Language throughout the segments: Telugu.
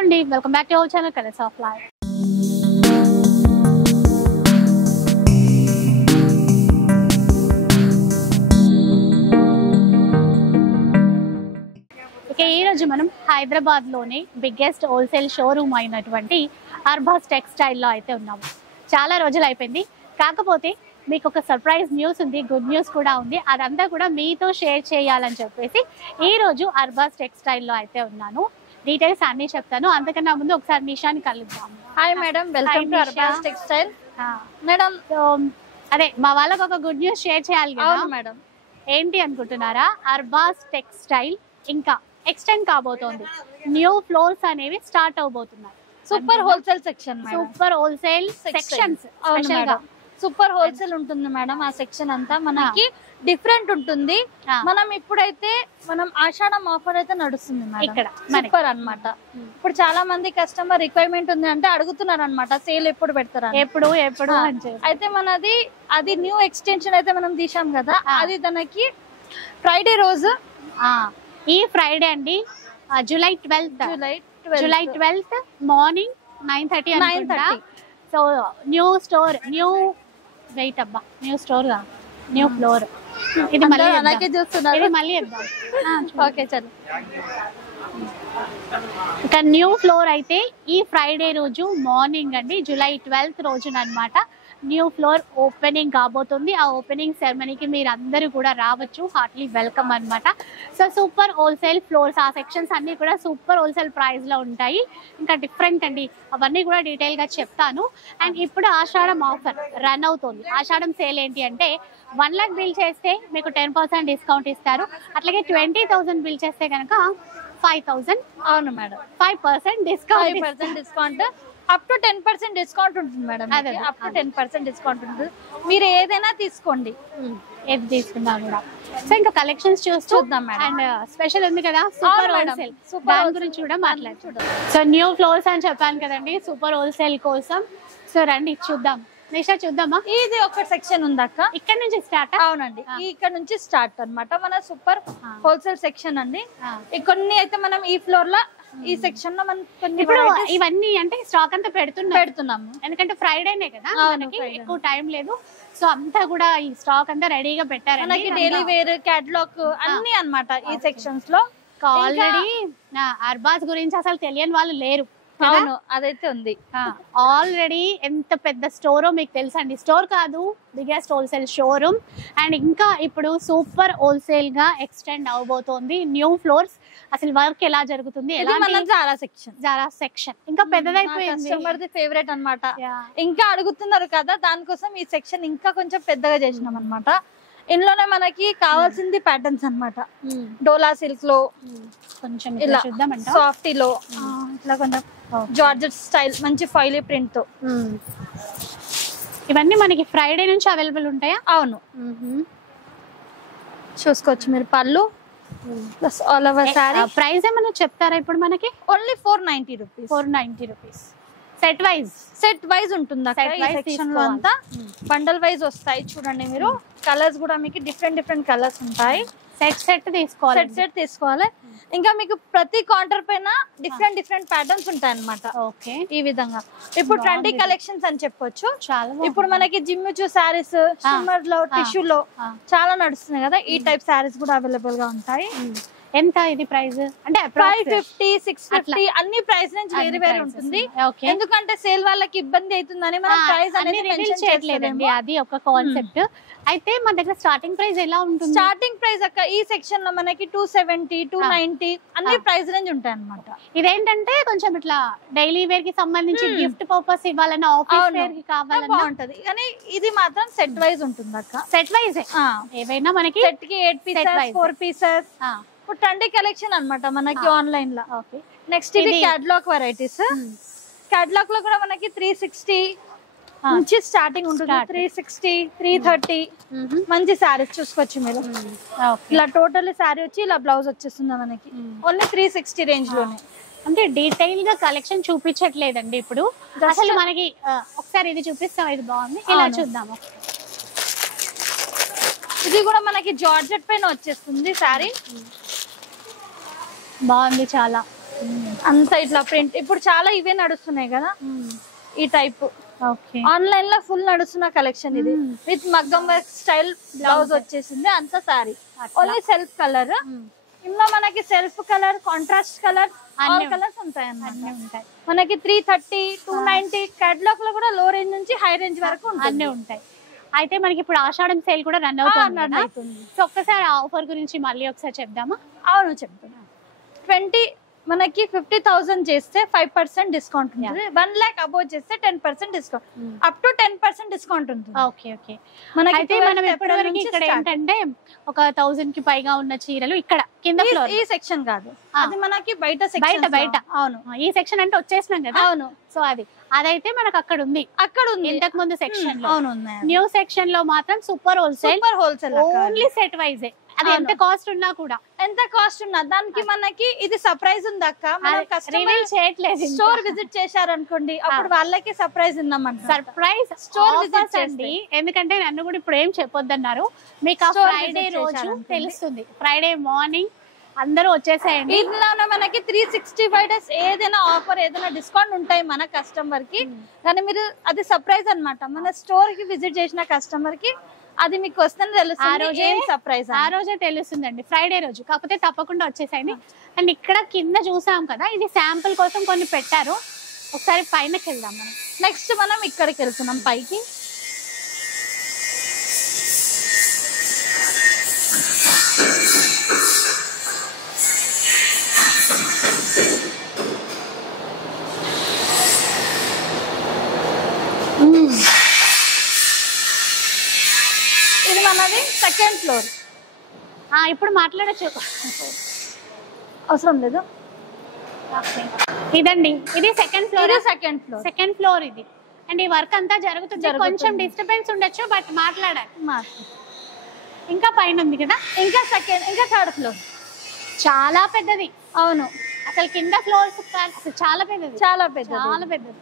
అండి, welcome back to our channel colours of life. ఇక ఈ రోజు మనం హైదరాబాద్ లోని బిగ్గెస్ట్ హోల్సేల్ షోరూమ్ అయినటువంటి అర్బాస్ టెక్స్టైల్ లో అయితే ఉన్నాము. చాలా రోజులు అయిపోయింది, కాకపోతే మీకు ఒక సర్ప్రైజ్ న్యూస్ ఉంది, గుడ్ న్యూస్ కూడా ఉంది. అదంతా కూడా మీతో షేర్ చేయాలని చెప్పేసి ఈ రోజు అర్బాస్ టెక్స్టైల్ లో అయితే ఉన్నాను. డీటెయిల్స్ అన్ని చెప్తాను. అంతకన్నా ముందు ఒకసారి నిషాని కలుద్దాం. Hi madam, welcome to Arbaz textile. Madam అదే మా వాళ్ళకి ఒక గుడ్ న్యూస్ షేర్ చేయాలి కదా మేడం. ఏంటి అనుకుంటున్నారా? అర్బాస్ టెక్స్టైల్ ఇంకా ఎక్స్టెండ్ కాబోతోంది. న్యూ ఫ్లోర్స్ అనేవి స్టార్ట్ అవబోతున్నాయి. Super wholesale section, super wholesale sections, super wholesale ఉంటుంది మేడం. ఆ సెక్షన్ అంతా మనకి డిఫరెంట్ ఉంటుంది. మనం ఇప్పుడైతే ఆషాఢం ఆఫర్ అయితే నడుస్తుంది ఇక్కడ సూపర్ అన్నమాట. ఇప్పుడు చాలా మంది కస్టమర్ రిక్వైర్మెంట్ ఉంది అంటే అడుగుతున్నారు అన్నమాట, సేల్ ఎప్పుడు పెడతారు, ఎప్పుడు అయితే మనది అది న్యూ ఎక్స్టెన్షన్ అయితే మనం తీసాం కదా, అది తనకి ఫ్రైడే రోజు, ఈ ఫ్రైడే అండి, July 12th morning 9:30. So new store, new store, new floor. ఇది అలాగే చూస్తున్నారు, మళ్ళీ చెప్దాం. ఓకే చలో. ఇక న్యూ ఫ్లోర్ అయితే ఈ ఫ్రైడే రోజు మార్నింగ్ అండి, జూలై 12th రోజున అన్నమాట న్యూ ఫ్లోర్ ఓపెనింగ్ కాబోతుంది. ఆ ఓపెనింగ్ సెరమనీకి మీరు అందరూ కూడా రావచ్చు, హార్ట్లీ వెల్కమ్ అన్నమాట. సో సూపర్ హోల్సేల్ ఫ్లోర్స్, ఆ సెక్షన్స్ అన్ని కూడా సూపర్ హోల్సేల్ ప్రైస్ లో ఉంటాయి. ఇంకా డిఫరెంట్ అండి, అవన్నీ కూడా డీటెయిల్ గా చెప్తాను. అండ్ ఇప్పుడు ఆషాఢం ఆఫర్ రన్ అవుతుంది. ఆషాఢం సేల్ ఏంటి అంటే 1 lakh బిల్ చేస్తే మీకు 10% డిస్కౌంట్ ఇస్తారు. అట్లాగే 20,000 బిల్ చేస్తే కనుక 5,000. అవును madam, 5% discount up to 10% discount ఉంటుంది మేడం. అప్ టు 10% డిస్కౌంట్ ఉంటుంది. మీరు ఏదైనా తీసుకోండి, ఏది తీసుకున్నా కూడా. సో ఇంకా కలెక్షన్స్ చూద్దాం మేడం. అండ్ స్పెషల్ ఉంది కదా సూపర్ హోల్సేల్, దాని గురించి కూడా మాట్లాడుతున్నాం. సో న్యూ ఫ్లోర్స్ అని చెప్పాను కదండి సూపర్ హోల్సేల్ కోసం. సో రండి చూద్దాం. నిషా చూద్దామా? ఇది ఒక సెక్షన్ ఉంది అక్క, ఇక్కడ నుంచి స్టార్ట్. అవునండి, ఇక్కడ నుంచి స్టార్ట్ అన్నమాట మన సూపర్ హోల్సేల్ సెక్షన్ అండి. కొన్ని అయితే మనం ఈ ఫ్లోర్ లో, ఈ సెక్షన్ లో మనం ఇప్పుడు ఇవన్నీ అంటే స్టాక్ అంతా పెడుతున్నాము, ఎందుకంటే ఫ్రైడేనే కదా, మనకి ఎక్కువ టైం లేదు. సో అంతా కూడా ఈ స్టాక్ అంతా రెడీగా పెట్టారు. మనకి డైలీ వేర్, క్యాటలాగ్ అన్ని అన్నమాట ఈ సెక్షన్స్ లో. ఆల్రెడీ అర్బాస్ గురించి అసలు తెలియని వాళ్ళు లేరు. అవును, అదైతే ఉంది. ఆల్రెడీ ఎంత పెద్ద స్టోరో మీకు తెలుసండి. స్టోర్ కాదు, బిగ్గెస్ట్ హోల్సేల్ షోరూమ్. అండ్ ఇంకా ఇప్పుడు సూపర్ హోల్సేల్ గా ఎక్స్టెండ్ అవబోతోంది. న్యూ ఫ్లోర్స్, అసలు వర్క్ ఎలా జరుగుతుంది, జారా సెక్షన్ ఇంకా పెద్దదైపోయింది. కస్టమర్ ది ఫేవరెట్ అన్నమాట. ఇంకా అడుగుతున్నారు కదా, దానికోసం ఈ సెక్షన్ ఇంకా కొంచెం పెద్దగా చేసినాం అన్నమాట. ఇందులోనే మనకి కావాల్సింది ప్యాటర్న్స్ అన్నమాట. డోలా సిల్క్ లో కొంచెం సాఫ్టీ లో, ఇట్లా కొంచెం జార్జెట్ స్టైల్ మంచి ఫైలీ ప్రింట్ తో. ఇవన్నీ మనకి ఫ్రైడే నుంచి అవైలబుల్ ఉంటాయా? అవును, చూసుకోవచ్చు మీరు. పళ్ళు plus all over sorry. Price ఏమన్నా చెప్తారా ఇప్పుడు? మనకి only 490 rupees. 490 rupees. Set wise ఉంటుంది. సెక్షన్ లో అంతా బండల్ వైజ్ వస్తాయి. చూడండి మీరు, కలర్స్ కూడా మీకు డిఫరెంట్ కలర్స్ ఉంటాయి. సెట్ తీసుకోవాలి. ఇంకా మీకు ప్రతి కౌంటర్ పైన డిఫరెంట్ ప్యాటర్న్స్ ఉంటాయి అన్నమాట. ఓకే, ఈ విధంగా ఇప్పుడు ట్రెండీ కలెక్షన్స్ అని చెప్పొచ్చు. ఇప్పుడు మనకి జిమ్మిచూ సారీస్, షిమ్మర్ లో, టిష్యూ లో చాలా నడుస్తున్నాయి కదా, ఈ టైప్ సారీస్ కూడా అవైలబుల్ గా ఉంటాయి. ఎంత ఇది ప్రైస్? అంటే 550, 650 అన్ని ప్రైస్ రేంజ్ వేరే ఉంటుంది. ఎందుకంటే సేల్ వాళ్ళకి ఇబ్బంది అవుతుందని మనం ప్రైస్ అనేది మెన్షన్ చేయట్లేదండి. అది ఒక కాన్సెప్ట్. అయితే మన దగ్గర స్టార్టింగ్ ప్రైస్ ఎలా ఉంటుంది? స్టార్టింగ్ ప్రైస్ అక్క ఈ సెక్షన్ లో మనకి 270, 290 అన్ని ప్రైస్ రేంజ్ ఉంటాయి అన్నమాట. ఇదేంటంటే కొంచెం ఇట్లా డైలీ వేర్ కి సంబంధించి గిఫ్ట్ పర్పస్ ఇవ్వాలన్నా, ఆఫీస్ వేర్ కి కావాలన్నా బాగుంటది. కానీ ఇది మాత్రం సెట్ వైజ్ ఉంటుంది అక్క. సెట్ వైజ్ ఏవైనా మనకి సెట్ కి 8 పీసెస్, 4 పీసెస్. ట్రెండీ కలెక్షన్ అన్నమాట మనకి ఆన్లైన్ లో. నెక్స్ట్ ఇది క్యాటలాగ్ వెరైటీస్. క్యాటలాగ్ లో కూడా మనకి 360 నుంచి స్టార్టింగ్ ఉంటుంది. 360, 330 మంచి సారీస్ చూసుకోవచ్చు మీరు. ఇలా టోటల్ సారీ వచ్చి ఇలా బ్లౌజ్ వచ్చేస్తుంది మనకి. ఓన్లీ 360 రేంజ్ లోనే. అంటే డీటెయిల్ గా కలెక్షన్ చూపించట్లేదండి ఇప్పుడు. అసలు మనకి ఒకసారి ఇది చూపిస్తాం, ఇది బాగుంది, ఇలా చూద్దాము. ఇది కూడా మనకి జార్జెట్ పైన వచ్చేస్తుంది సారీ. బాగుంది చాలా. అంతా ఇట్లా ప్రింట్ ఇప్పుడు చాలా ఇవే నడుస్తున్నాయి కదా ఈ టైప్. ఆన్లైన్ లో ఫుల్ నడుస్తున్న కలెక్షన్ ఇది విత్ మగ్గం వర్క్ స్టైల్ బ్లౌజ్ వచ్చేసింది అంతా సారీ. Only self colour. ఇందులో మనకి self colour, contrast colour, all colours ఉంటాయి అన్నమాట. మనకి 330, 290 కేటలాగ్ లో కూడా లో రేంజ్ నుంచి హై రేంజ్ వరకు అన్నీ ఉంటాయి. అయితే మనకి ఇప్పుడు ఆషాఢం సేల్ కూడా రన్ అవుతుంది. సో ఒక్కసారి ఆఫర్ గురించి మళ్ళీ ఒకసారి చెప్దామా? అవును చెప్తున్నా. 20 మనకి 50,000 చేస్తే 5% డిస్కౌంట్ ఉంటుంది. 1 lakh అబోవ్ చేస్తే 10% డిస్కౌంట్, అప్ టు 10% డిస్కౌంట్ ఉంటుంది. Okay okay. అయితే మనం ఇప్పటివరకు ఇక్కడ ఏంటంటే ఒక 1000 కి పైగా ఉన్న చీరలు ఇక్కడ కింద ఫ్లోర్, ఈ సెక్షన్ కాదు, అది మనకి బయట సెక్షన్. బయట అవును, ఈ సెక్షన్ అంటే వచ్చేసినాం కదా. అవును. సో అదైతే మనకు అక్కడ ఉంది ఇంతకు ముందు సెక్షన్ లో. అవును. న్యూ సెక్షన్ లో మాత్రం super wholesale only set wise. అది ఎంత కాస్ట్ ఉన్నా కూడా, ఎంత కాస్ట్ ఉన్నా దానికి మనకి ఇది సర్ప్రైజ్ ఉంది అక్క. మనం రివీల్ చేయట్లేదు. స్టోర్ విజిట్ చేశారనుకోండి అప్పుడు వాళ్ళకి సర్ప్రైజ్ ఉందన్నమాట. సర్ప్రైజ్ స్టోర్ విజిట్ చేయండి. ఎందుకంటే నన్ను కూడా ఇప్పుడు ఏం చెప్పొద్దన్నారు. మీకు ఆ ఫ్రైడే రోజు తెలుస్తుంది. ఫ్రైడే మార్నింగ్ అందరూ వచ్చేసేయండి. ఇందులోనే మనకి 365 days ఏదైనా ఆఫర్, ఏదైనా డిస్కౌంట్ ఉంటాయి మన కస్టమర్ కి. కానీ మీరు అది సర్ప్రైజ్ అన్నమాట. మన స్టోర్ కి విజిట్ చేసిన కస్టమర్ కి అది మీకు వస్తుంది తెలుస్తుంది. సర్ప్రైజ్ ఆ రోజే తెలుస్తుందండి, ఫ్రైడే రోజు. కాకపోతే తప్పకుండా వచ్చేసేయండి. అండ్ ఇక్కడ కింద చూసాం కదా, ఇది శాంపుల్ కోసం కొన్ని పెట్టారు. ఒకసారి పైనకి వెళ్దాం మనం. నెక్స్ట్ మనం ఇక్కడికి వెళ్తున్నాం పైకి. ఇది మనది సెకండ్ ఫ్లోర్. ఇప్పుడు మాట్లాడచ్చు, అవసరం లేదు. ఇదండి, ఇది సెకండ్ ఫ్లోర్. సెకండ్ ఫ్లోర్ ఇది. అండ్ ఈ వర్క్ అంతా జరుగుతుంది. కొంచెం డిస్టర్బెన్స్ ఉండొచ్చు, బట్ మాట్లాడాలి. ఇంకా పైన ఉంది కదా, ఇంకా థర్డ్ ఫ్లోర్ చాలా పెద్దది. అవును, అసలు కింద ఫ్లోర్స్ చాలా పెద్దది. చాలా పెద్దది.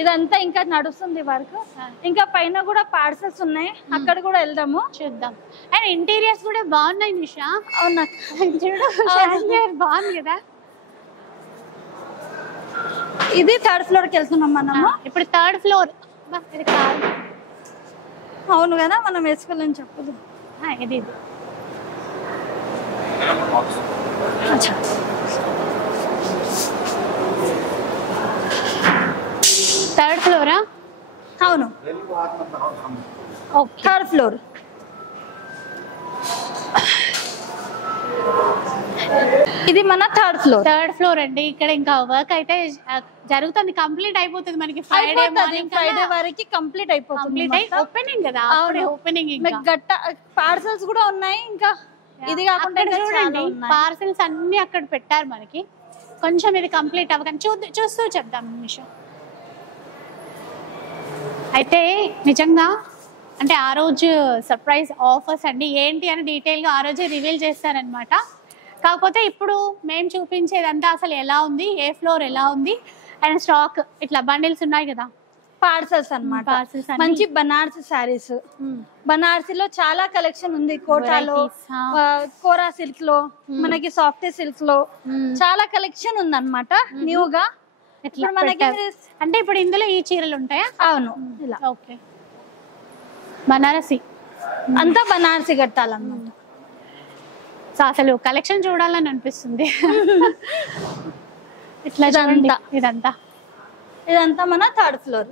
ఇదంతా ఇంకా నడుస్తుంది వర్క్. ఇంకా పైన కూడా పార్సల్స్ ఉన్నాయి, అక్కడ కూడా వెళ్దాము, చూద్దాం. అండ్ ఇంటీరియర్స్ కూడా బాగున్నాయి నిషా. అవునా, బాగుంది కదా. ఇది థర్డ్ ఫ్లోర్ కి వెళ్తున్నాం మనము. ఇప్పుడు థర్డ్ ఫ్లోర్. అవును కదా, మనం వేసుకోలేని చెప్పులు. ఇది థర్డ్ ఫ్లోరా? అవును, థర్డ్ ఫ్లోర్. ఇది మన థర్డ్ ఫ్లోర్ అండి. ఇక్కడ ఇంకా వర్క్ అయితే జరుగుతుంది, కంప్లీట్ అయిపోతుంది మనకి. ఫ్రైడే వరకు కంప్లీట్ అయిపోతుంది. ఓపెనింగ్ కదా, ఓపెనింగ్. పార్సల్స్ కూడా ఉన్నాయి. ఇంకా ఇది కాకుండా చూడండి, పార్సల్స్ అన్ని అక్కడ పెట్టారు మనకి. కొంచెం ఇది కంప్లీట్ అవ్వగానే చూస్తూ చెప్దాం నిమిషం. అయితే నిజంగా అంటే ఆ రోజు సర్ప్రైజ్ ఆఫర్స్ అండి, ఏంటి అని డీటెయిల్ గా ఆ రోజే రివీల్ చేస్తారనమాట. కాకపోతే ఇప్పుడు మేము చూపించేదంతా అసలు ఎలా ఉంది, ఏ ఫ్లోర్ ఎలా ఉంది, అండ్ స్టాక్ ఇట్లా బండిల్స్ ఉన్నాయి కదా, పార్సల్స్ అన్నమాట. మంచి బనారసి శారీస్. బనారసిలో చాలా కలెక్షన్ ఉంది. కోటాలో, కోరా సిల్క్ లో, మనకి సాఫ్ట్ సిల్క్ లో చాలా కలెక్షన్ ఉంది అనమాట న్యూగా. ఇప్పుడు మనకి అంటే ఇప్పుడు ఇందులో ఈ చీరలు ఉంటాయా? అవును, ఇలా. ఓకే, బనారసి అంతా బనారసి కట్టాలన్నమాట. సో అసలు కలెక్షన్ చూడాలని అనిపిస్తుంది. ఇట్లా ఇదంతా మన థర్డ్ ఫ్లోర్.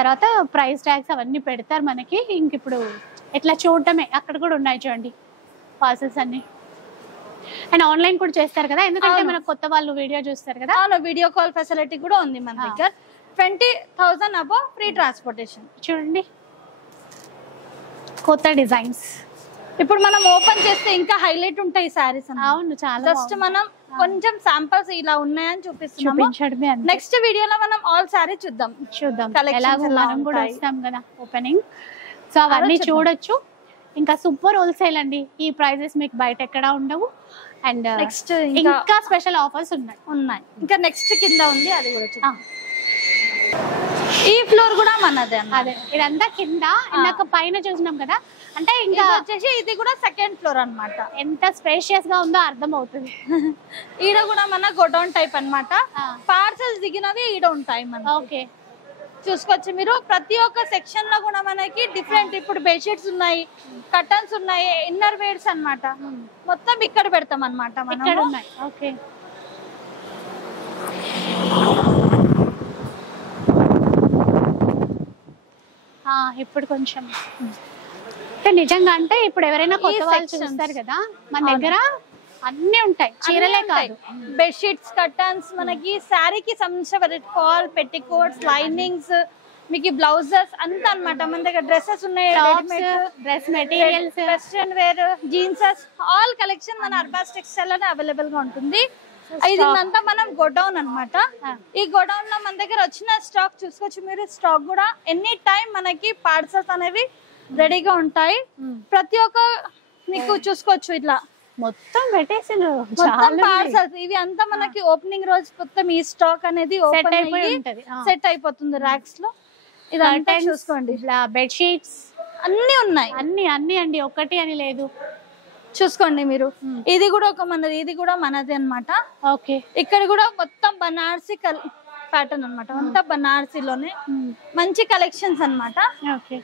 తర్వాత ప్రైస్ ట్యాగ్స్ అవన్నీ పెడతారు మనకి. ఇంక ఇప్పుడు ఇట్లా చూడటమే. అక్కడ కూడా ఉన్నాయి చూడండి పార్సల్స్ అన్ని. అండ్ ఆన్లైన్ కూడా చేస్తారు కదా, ఎందుకంటే మనకు కొత్త వాళ్ళు వీడియో చూస్తారు కదా. అవును, వీడియో కాల్ ఫెసిలిటీ కూడా ఉంది మన దగ్గర. 20,000 అబౌవ్ ఫ్రీ ట్రాన్స్పోర్టేషన్. చూడండి కొత్త డిజైన్స్. ఇప్పుడు మనం ఓపెన్ చేస్తే ఇంకా హైలైట్ ఉంటాయి సారీస్. అవును, చాలా. జస్ట్ మనం కొంచెం శాంపిల్స్ ఇలా ఉన్నాయని చూపిస్తున్నాము. నెక్స్ట్ వీడియోలో మనం ఆల్ సారీ చూద్దాం. మనం కూడా వస్తాం కదా ఓపెనింగ్. సో అవన్నీ చూడొచ్చు. ఇంకా సూపర్ హోల్సేల్ అండి, ఈ ప్రైజెస్ మీకు బయట ఎక్కడా ఉండవు. అండ్ నెక్స్ట్ ఇంకా స్పెషల్ ఆఫర్స్ ఉన్నాయి. ఇంకా నెక్స్ట్ కింద ఉంది, అది కూడా చూద్దాం. ఈ ఫ్లోర్ కూడా మనదే అదే ఇదంతా కింద, ఇందాక పైన చూసినాం కదా. అంటే ఇంకా వచ్చేసి ఇది కూడా సెకండ్ ఫ్లోర్ అన్నమాట. ఎంత స్పేషియస్ గా ఉందో అర్థం అవుతుంది. ఈడ కూడా మన గోడౌన్ టైప్ అన్నమాట. పార్సల్స్ దిగినవి ఈడ ఉంటాయి మన. ఓకే, చూసుకోవచ్చు మీరు. ప్రతి ఒక్క సెక్షన్ లో కూడా మనకి డిఫరెంట్, ఇప్పుడు బెడ్షీట్స్ ఉన్నాయి, కర్టన్స్ ఉన్నాయి, ఇన్నర్ వేర్స్ అన్నమాట. మొత్తం ఇక్కడ పెడతాం అన్నమాట మనం. ఇక్కడ ఉన్నాయి. ఓకే, ఇప్పుడు కొంచెం అంటే నిజంగా అంటే ఇప్పుడు ఎవరైనా కొత్త వాళ్ళు చూస్తారు కదా, మన దగ్గర అన్ని ఉంటాయి, చీరలే కాదు, బెడ్షీట్స్, కర్టన్స్, మనకి శారీకి సంబంధించిన ఫాల్, పెట్టికోట్స్, లైనింగ్స్, మీకు బ్లౌజెస్ అంతా అన్నమాట. మన దగ్గర డ్రెస్సెస్ ఉన్నాయి, dress materials, western wear, జీన్సెస్, all collection మన అర్బాస్ టెక్స్టైల్ లోనే అవైలబుల్ గా ఉంటుంది. ఇదంతా మనం గోడౌన్ అన్నమాట. ఈ గోడౌన్ లో మన దగ్గర వచ్చిన స్టాక్ చూసుకోవచ్చు మీరు. స్టాక్ కూడా ఎనీ టైం మనకి పార్సల్స్ అనేవి రెడీగా ఉంటాయి. ప్రతి ఒక్క మీకు చూసుకోవచ్చు ఇట్లా మొత్తం పెట్టేసారు పార్సల్స్. ఇవి అంతా మనకి ఓపెనింగ్ రోజు మొత్తం ఈ స్టాక్ అనేది సెట్ అయిపోతుంది ర్యాక్స్ లో. ఇదంతా చూసుకోండి, బెడ్షీట్స్ అన్ని ఉన్నాయి, అన్ని అండి, ఒకటి అని లేదు. చూసుకోండి మీరు. ఇది కూడా ఒక మనది, ఇది కూడా మనది అన్నమాట. ఓకే, ఇక్కడ కూడా మొత్తం బనారసి ప్యాటర్న్ అన్నమాట. అంతా బనారసిలోనే మంచి కలెక్షన్స్ అన్నమాట. ఓకే,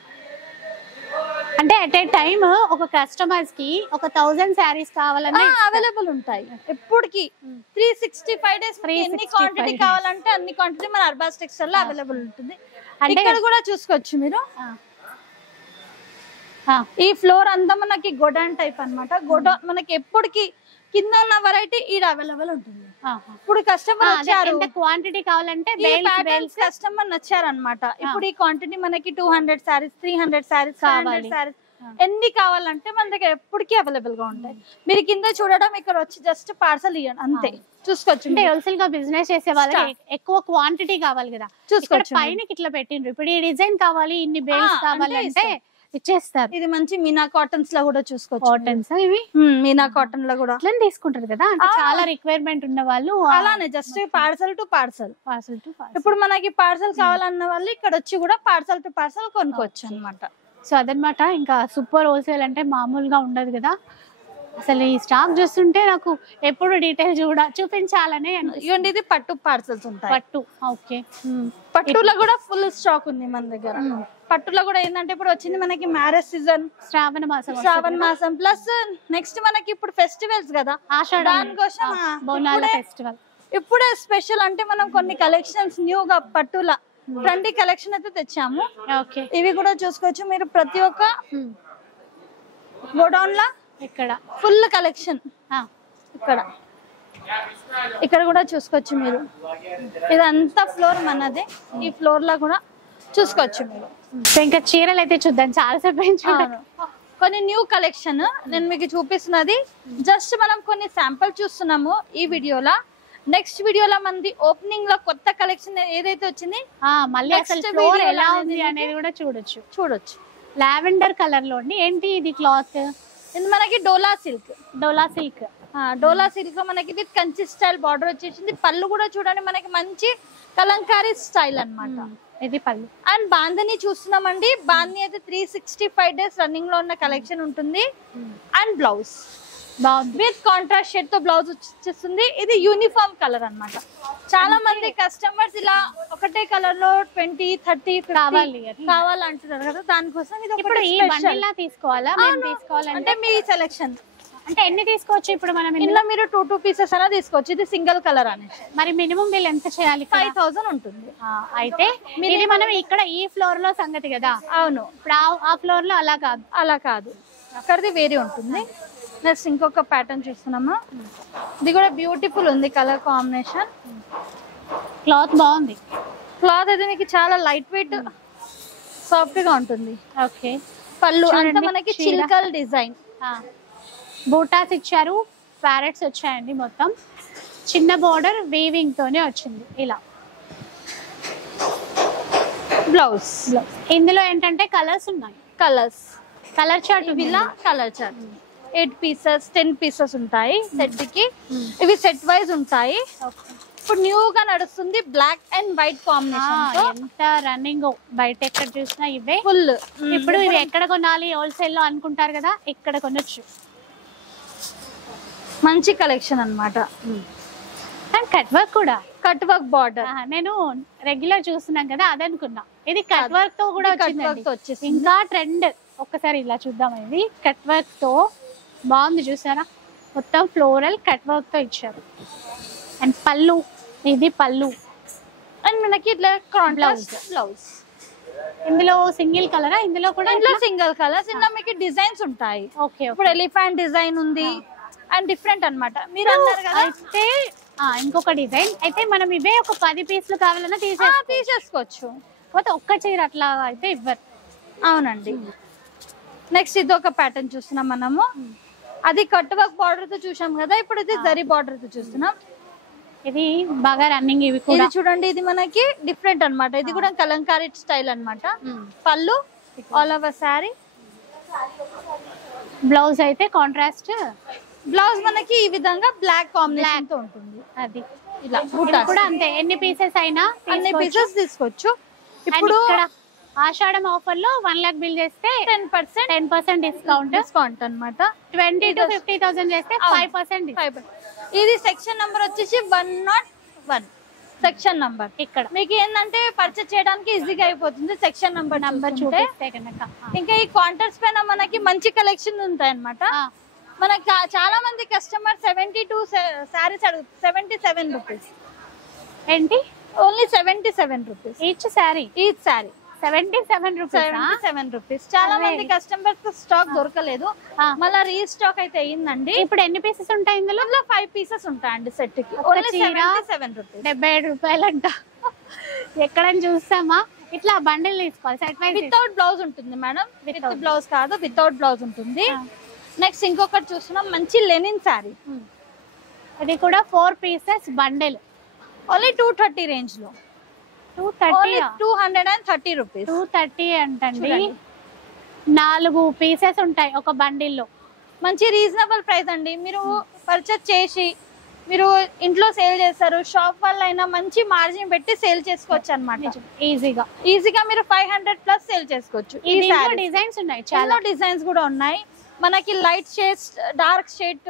అంటే అట్ ఏ టైమ్ ఒక కస్టమర్స్ కి ఒక 1000 శారీస్ కావాలన్నా అవైలబుల్ ఉంటాయి ఎప్పటికి. 365 డేస్ ఎన్ని క్వాంటిటీ కావాలంటే అన్ని క్వాంటిటీ మన అర్బాస్ టెక్స్టైల్ లో అవైలబుల్ ఉంటుంది. ఇక్కడ కూడా చూసుకోవచ్చు మీరు. ఈ ఫ్లోర్ అంతా మనకి గోడౌన్ టైప్ అన్నమాట. గోడౌన్ మనకి ఎప్పటికి కింద ఉన్న వెరైటీ ఈడ అవైలబుల్ ఉంటుంది. ఇప్పుడు కస్టమర్ వచ్చారు, క్వాంటిటీ కావాలంటే కస్టమర్ నచ్చారనమాట. ఇప్పుడు ఈ క్వాంటిటీ మనకి 200 శారీస్, 300 శారీస్, 500 శారీస్ ఎన్ని కావాలంటే మన దగ్గర ఎప్పటికీ అవైలబుల్ గా ఉంటాయి. మీరు కింద చూడడం, ఇక్కడ వచ్చి జస్ట్ పార్సల్ ఇవ్వండి అంతే. చూసుకోవచ్చు. అంటే హోల్సేల్ గా బిజినెస్ చేసే వాళ్ళకి ఎక్కువ క్వాంటిటీ కావాలి కదా, చూసుకోవచ్చు. పైన ఇట్లా పెట్టిండ్రు, ఇప్పుడు ఈ డిజైన్ కావాలి, ఇన్ని బేల్స్ కావాలంటే ఇచ్చేస్తారు. ఇది మంచి మీనా కాటన్స్ లో కూడా చూసుకోవచ్చు. కాటన్స్ ఇవి మీనా కాటన్ లో కూడా అట్లా తీసుకుంటారు కదా, అంటే చాలా రిక్వైర్మెంట్ ఉన్న వాళ్ళు అలానే జస్ట్ పార్సల్ టు పార్సల్. ఇప్పుడు మనకి పార్సల్ కావాలన్న వాళ్ళు ఇక్కడ వచ్చి కూడా పార్సల్ టు పార్సల్ కొనుక్కోవచ్చు అన్నమాట. సో అదనమాట. ఇంకా సూపర్ హోల్సేల్ అంటే మామూలుగా ఉండదు కదా. అసలు ఈ స్టాక్ చూస్తుంటే నాకు ఎప్పుడు డీటెయిల్ చూపించాలనే. ఇవ్వండి, ఇది పట్టు పార్సల్స్ ఉంటాయి. పట్టు, ఓకే. పట్టులో కూడా ఫుల్ స్టాక్ ఉంది మన దగ్గర. పట్టులో కూడా ఏంటంటే ఇప్పుడు వచ్చింది మనకి మ్యారేజ్ సీజన్, శ్రావణ మాసం ప్లస్ నెక్స్ట్ మనకి ఇప్పుడు ఫెస్టివల్స్ కదా, దానికోసం ఫెస్టివల్ ఇప్పుడే స్పెషల్ అంటే మనం కొన్ని కలెక్షన్స్ న్యూగా పట్టుల ట్రెండీ కలెక్షన్ అయితే తెచ్చాము. ఇవి కూడా చూసుకోవచ్చు మీరు. ప్రతి ఒక్క గోడౌన్ లా ఇక్కడ ఫుల్ కలెక్షన్. ఇక్కడ కూడా చూసుకోవచ్చు మీరు. ఇదంతా ఫ్లోర్ మనదే. ఈ ఫ్లోర్ లో కూడా చూసుకోవచ్చు మీరు. ఇంకా చీరలు అయితే చూద్దాం, చాలా సేపు. కొన్ని న్యూ కలెక్షన్ నేను మీకు చూపిస్తున్నది. జస్ట్ మనం కొన్ని శాంపుల్ చూస్తున్నాము ఈ వీడియోలో. నెక్స్ట్ వీడియోలో మనది ఓపెనింగ్ లో కొత్త కలెక్షన్ ఏదైతే వచ్చింది మళ్ళీ అసలు ఫ్లోర్ ఎలా ఉంది అనేది కూడా చూడొచ్చు. లావెండర్ కలర్ లో ఏంటి ఇది క్లాత్? ఇది మనకి డోలా సిల్క్. డోలా సిల్క్ మనకి ఇది కంచి స్టైల్ బార్డర్ వచ్చేసింది. పళ్ళు కూడా చూడండి మనకి మంచి కలంకారీ స్టైల్ అన్నమాట. ఇది పళ్ళు. అండ్ బాందని చూస్తున్నామండి. బాందని అయితే 365 డేస్ రన్నింగ్ లో ఉన్న కలెక్షన్ ఉంటుంది. And blouse with contrast shade తో బ్లౌజ్ వచ్చేస్తుంది. ఇది యూనిఫామ్ కలర్ అన్నమాట. చాలా మంది కస్టమర్స్ ఇలా ఒకటే కలర్ లో 20, 30 కావాలంటున్నారు కదా, దానికోసం ఇది ఇప్పుడు ఈ బండిల్ తీసుకోవాలా అంటే మీ సెలెక్షన్. అంటే ఎన్ని తీసుకోవచ్చు ఇప్పుడు మనం ఇందులో? మీరు 2 పీసెస్ అయినా తీసుకోవచ్చు. ఇది సింగిల్ కలర్ అనేసి. మరి మినిమం బిల్ ఎంత చేయాలి? 5000 ఉంటుంది. అయితే ఇది మనం ఇక్కడ ఈ ఫ్లోర్ లో సంగతి కదా. అవును, ఇప్పుడు ఆ ఫ్లోర్ లో అలా కాదు, అక్కడిది వేరే ఉంటుంది. నెక్స్ట్ ఇంకొక ప్యాటర్న్ చూస్తున్నాము. ఇది కూడా బ్యూటిఫుల్ ఉంది కలర్ కాంబినేషన్. క్లాత్ బాగుంది. క్లాత్ అయితే మీకు చాలా లైట్ వెయిట్, సాఫ్ట్ గా ఉంటుంది. ఓకే. పళ్ళు అంతా మనకి చిల్కల్ డిజైన్. బూటాస్ ఇచ్చారు, ప్యారెట్స్ వచ్చాయండి. మొత్తం చిన్న బోర్డర్ వీవింగ్ తోనే వచ్చింది. ఇలా బ్లౌజ్. ఇందులో ఏంటంటే కలర్స్ ఉన్నాయి. Colour chart. ఇలా కలర్ చార్ట్ 8 పీసెస్ 10 పీసెస్ ఉంటాయి సెట్ కి. ఇవి సెట్ వైజ్ ఉంటాయి. ఇప్పుడు న్యూ గా నడుస్తుంది బ్లాక్ అండ్ వైట్ కాంబినేషన్. ఎంత రన్నింగ్ బయట ఎక్కడ చూసినా ఇవే ఫుల్. ఇప్పుడు ఇవి ఎక్కడ కొనాలి హోల్సేల్ లో అనుకుంటారు కదా, ఎక్కడ కొనొచ్చు. మంచి కలెక్షన్ అన్నమాట. అండ్ కట్ వర్క్ కూడా, కట్ వర్క్ బార్డర్. నేను రెగ్యులర్ చూస్తున్నాం కదా అదే అనుకున్నా. ఇది కట్ వర్క్ తో కూడా వచ్చేసి ఇంకా ట్రెండ్. ఒక్కసారి ఇలా చూద్దాం. ఇది కట్ వర్క్ తో బాగుంది చూసారా, మొత్తం ఫ్లోరల్ కట్ వర్క్ తో ఇచ్చారు. అండ్ పళ్ళు, ఇది పళ్ళు. అండ్ మనకి ఇట్లా కాంట్రాస్ట్ బ్లౌజ్. ఇందులో సింగిల్ కలరా? ఇందులో కూడా సింగిల్ కలర్స్. ఇందులో మీకు డిజైన్స్ ఉంటాయి. ఓకే, ఇప్పుడు ఎలిఫెంట్ డిజైన్ ఉంది అండ్ డిఫరెంట్ అన్నమాట. మీరు అన్నారు కదా. అయితే ఇంకొక డిజైన్ అయితే మనం ఇవే ఒక 10 పీసులు కావాలన్నా తీసేసుకోవచ్చు. పోతే ఒక్క చీర అట్లా అయితే ఇవ్వరు. అవునండి. నెక్స్ట్ ఇది ఒక ప్యాటర్న్ చూస్తున్నాం మనము. అది కట్ వర్క్ బార్డర్ తో చూసాం కదా, ఇప్పుడు ఇది జరీ బార్డర్ తో చూస్తున్నాం. ఇది బాగా రన్నింగ్. ఇవి కూడా చూడండి, ఇది మనకి డిఫరెంట్ అన్నమాట. ఇది కూడా కలంకారీ స్టైల్ అన్నమాట. పళ్ళు ఆల్ ఓవర్ సారీ. బ్లౌజ్ అయితే కాంట్రాస్ట్ బ్లౌజ్ మనకి ఈ విధంగా బ్లాక్ కాంబినేషన్ తో ఉంటుంది. అది ఇలా కూడా అంతే. ఎన్ని పీసెస్ అయినా అన్ని పీసెస్ తీసుకోవచ్చు. ఇప్పుడు ఆషాఢం ఆఫర్ లో 1 lakh బిల్ చేస్తే 10% డిస్కౌంట్ అన్నమాట. 20 to 50,000 చేస్తే 5%. ఇది సెక్షన్ నంబర్ వచ్చేసి 101 సెక్షన్ నంబర్. ఇక్కడ మీకు ఏంటంటే పర్చేస్ చేయడానికి ఈజీగా అయిపోతుంది సెక్షన్ నంబర్ చూపిస్తే కనుక. ఇంకా ఈ కౌంటర్స్ పైన మనకి మంచి కలెక్షన్ ఉంటాయి అన్నమాట. మనకి చాలా మంది కస్టమర్ 72 సారీస్ అడుగుతారు. 77 రూపీస్. ఏంటి? Only 77 rupees each sorry. 77 rupees. చాలా మంది కస్టమర్స్ స్టాక్ దొరకలేదు, మళ్ళీ రీస్టాక్ అయితే అయ్యిందండి. ఇప్పుడు ఎన్ని పీసెస్ ఉంటాయి ఇందులో? 5 పీసెస్ ఉంటాయండి సెట్ కి. 77 రూపీస్. 77 రూపాయలంట. ఎక్కడని చూస్తామా? ఇట్లా బండిల్ తీసుకోవాలి. వితౌట్ బ్లౌజ్ ఉంటుంది మేడం. విత్ బ్లౌజ్ కాదు, వితౌట్ బ్లౌజ్ ఉంటుంది. నెక్స్ట్ ఇంకొకటి చూస్తున్నాం, మంచి లెనిన్ సారీ. అది కూడా 4 పీసెస్ బండిల్. ఓన్లీ 230 రేంజ్ లో. 230 రూపీస్. 230 అంటండి. 4 పీసెస్ ఉంటాయి ఒక బండిల్లో. మంచి రీజనబుల్ ప్రైస్ అండి. మీరు పర్చేస్ చేసి మీరు ఇంట్లో సేల్ చేస్తారు, షాప్ వల్ల అయినా మంచి మార్జిన్ పెట్టి సేల్ చేసుకోవచ్చు అన్నమాట. ఈజీగా మీరు 500 ప్లస్ సేల్ చేసుకోవచ్చు. ఈ డిజైన్స్ ఉన్నాయి, చాలా డిజైన్స్ కూడా ఉన్నాయి. మనకి లైట్ షేడ్స్, డార్క్ షేడ్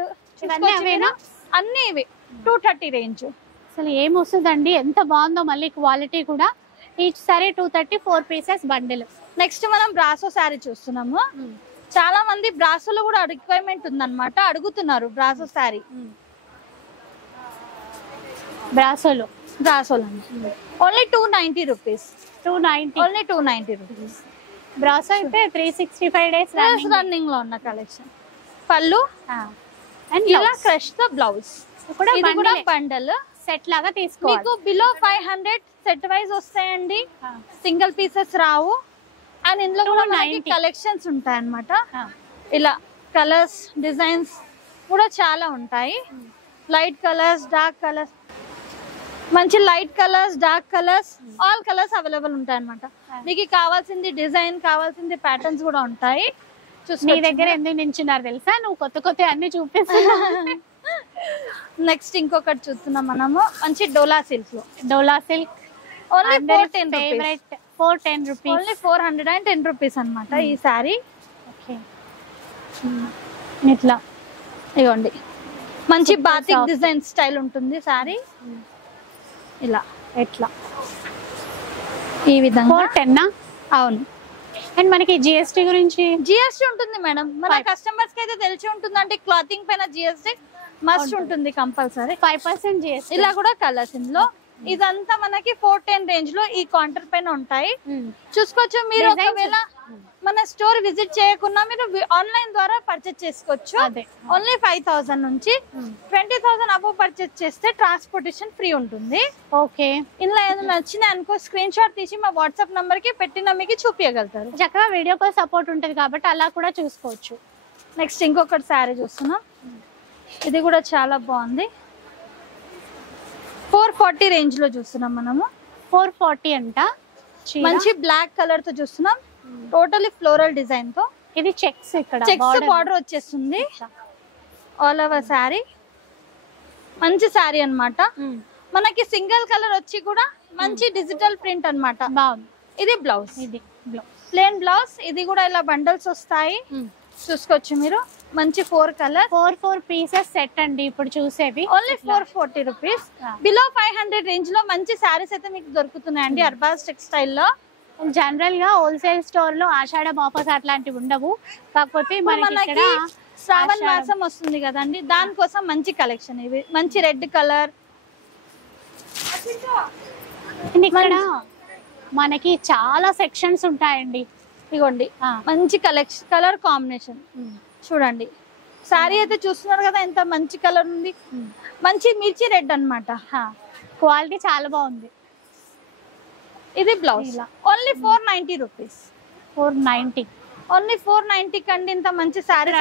అన్ని ఇవి 230 రేంజ్. అసలు ఏమొస్తుందండి, ఎంత బాగుందో. మళ్ళీ క్వాలిటీ కూడా. Each sari 230, 4 pieces bundle. Next మనం బ్రాసో శారీ చూస్తున్నాము. చాలా మంది బ్రాసోలో కూడా రిక్వైర్మెంట్ ఉందన్నమాట, అడుగుతున్నారు బ్రాసో శారీ. బ్రాసోలో only 290 rupees. 290 only 290 rupees. Brasso అయితే 365 డేస్ రన్నింగ్ లో ఉన్న కలెక్షన్. పళ్ళు అండ్ ఇలా క్రష్ తో బ్లౌజ్. ఇది కూడా బండల్ సెట్ లాగా తీసుకోవాలి. మీకు బిలో 500 సెట్ వైజ్ వస్తాయండి, సింగిల్ పీసెస్ రావు. అండ్ ఇందులో కూడా మనకి కలెక్షన్స్ ఉంటాయి అన్నమాట. ఇలా కలర్స్, డిజైన్స్ కూడా చాలా ఉంటాయి. లైట్ కలర్స్, డార్క్ కలర్స్, మంచి light colours, dark colours, all colours available ఉంటాయి అన్నమాట. మీకు కావాల్సింది డిజైన్, కావాల్సింది ప్యాటర్న్స్ కూడా ఉంటాయి. నీ దగ్గర ఎందుకు నించున్నారు తెలుసా, నువ్వు కొత్త అన్ని చూపిస్తున్నావు. నెక్స్ట్ ఇంకొకటి చూస్తున్నాం మనము, మంచి డోలా సిల్క్ లో. Dola silk only 410 rupees. Only 410 rupees అన్నమాట ఈ సారీ. ఇట్లా ఇవ్వండి, మంచి బాతిక్ డిజైన్ స్టైల్ ఉంటుంది సారీ. ఇలా ఎట్లా ఈ విధంగా 410. అవును. అండ్ మనకి జిఎస్టీ గురించి, జిఎస్టీ ఉంటుంది మేడం. మన కస్టమర్స్ కి అయితే తెలిసి ఉంటుంది, అంటే క్లాతింగ్ పైన జిఎస్టీ మస్ట్ ఉంటుంది కంపల్సరీ. 5% జిఎస్టీ. ఇలా కూడా కలర్స్ ఇందులో. ఇదంతా మనకి 410 రేంజ్ లో ఈ కౌంటర్ పైన ఉంటాయి. చూసుకోవచ్చు. మీరు ఒకవేళ మన స్టోర్ విజిట్ చేయకుండా మీరు ఆన్లైన్ ద్వారా పర్చేస్ చేసుకోవచ్చు. ఓన్లీ 5,000 నుంచి 20,000 అబోవ్ పర్చేస్ చేస్తే ట్రాన్స్పోర్టేషన్ ఫ్రీ ఉంటుంది. ఓకే. ఇందులో ఏదైనా నచ్చింది అనుకో, స్క్రీన్ షాట్ తీసి మా వాట్సాప్ నంబర్ కి పెట్టిన మీకు చూపించగలుగుతారు. చక్కగా వీడియో కాల్ సపోర్ట్ ఉంటుంది కాబట్టి అలా కూడా చూసుకోవచ్చు. నెక్స్ట్ ఇంకొకటి శారీ చూస్తున్నాం. ఇది కూడా చాలా బాగుంది. 440 రేంజ్ లో చూస్తున్నాం మనము. 440 అంట. మంచి బ్లాక్ కలర్ తో చూస్తున్నాం, టోటలీ ఫ్లోరల్ డిజైన్ తో. ఇది చెక్స్, ఇక్కడ చెక్స్ బార్డర్ వచ్చేస్తుంది ఆల్ ఓవర్ శారీ. మంచి శారీ అన్నమాట. మనకి సింగిల్ కలర్ వచ్చి కూడా మంచి డిజిటల్ ప్రింట్ అన్నమాట. బాగుంది. ఇది బ్లౌజ్, ఇది బ్లౌజ్ ప్లేన్ బ్లౌజ్. ఇది కూడా ఇలా బండల్స్ వస్తాయి, చూసుకోవచ్చు మీరు. మంచి 4 కలర్ 4 పీసెస్ సెట్ అండి ఇప్పుడు చూసేవి. Only 440 rupees. బిలో 500 రేంజ్ లో మంచి శారీస్ అయితే మీకు దొరుకుతున్నాయండి అర్బాజ్ టెక్స్టైల్ లో. జనరల్ గా హోల్సేల్ స్టోర్ లో ఆషాఢం ఆఫర్స్ అట్లాంటివి ఉండవు, కాకపోతే మనకి శ్రావణ మాసం వస్తుంది కదండి, దానికోసం మంచి కలెక్షన్. ఇవి మంచి రెడ్ కలర్. ఇక్కడ మనకి చాలా సెక్షన్స్ ఉంటాయండి. ఇగోండి మంచి కలెక్షన్, కలర్ కాంబినేషన్ చూడండి. శారీ అయితే చూస్తున్నారు కదా ఎంత మంచి కలర్ ఉంది. మంచి మిర్చి రెడ్ అన్నమాట. క్వాలిటీ చాలా బాగుంది. ఇది బ్లౌజ్ ఓన్లీ 490 రూపీస్. 490 ఓన్లీ 490 కండి. ఇంత మంచి శారీ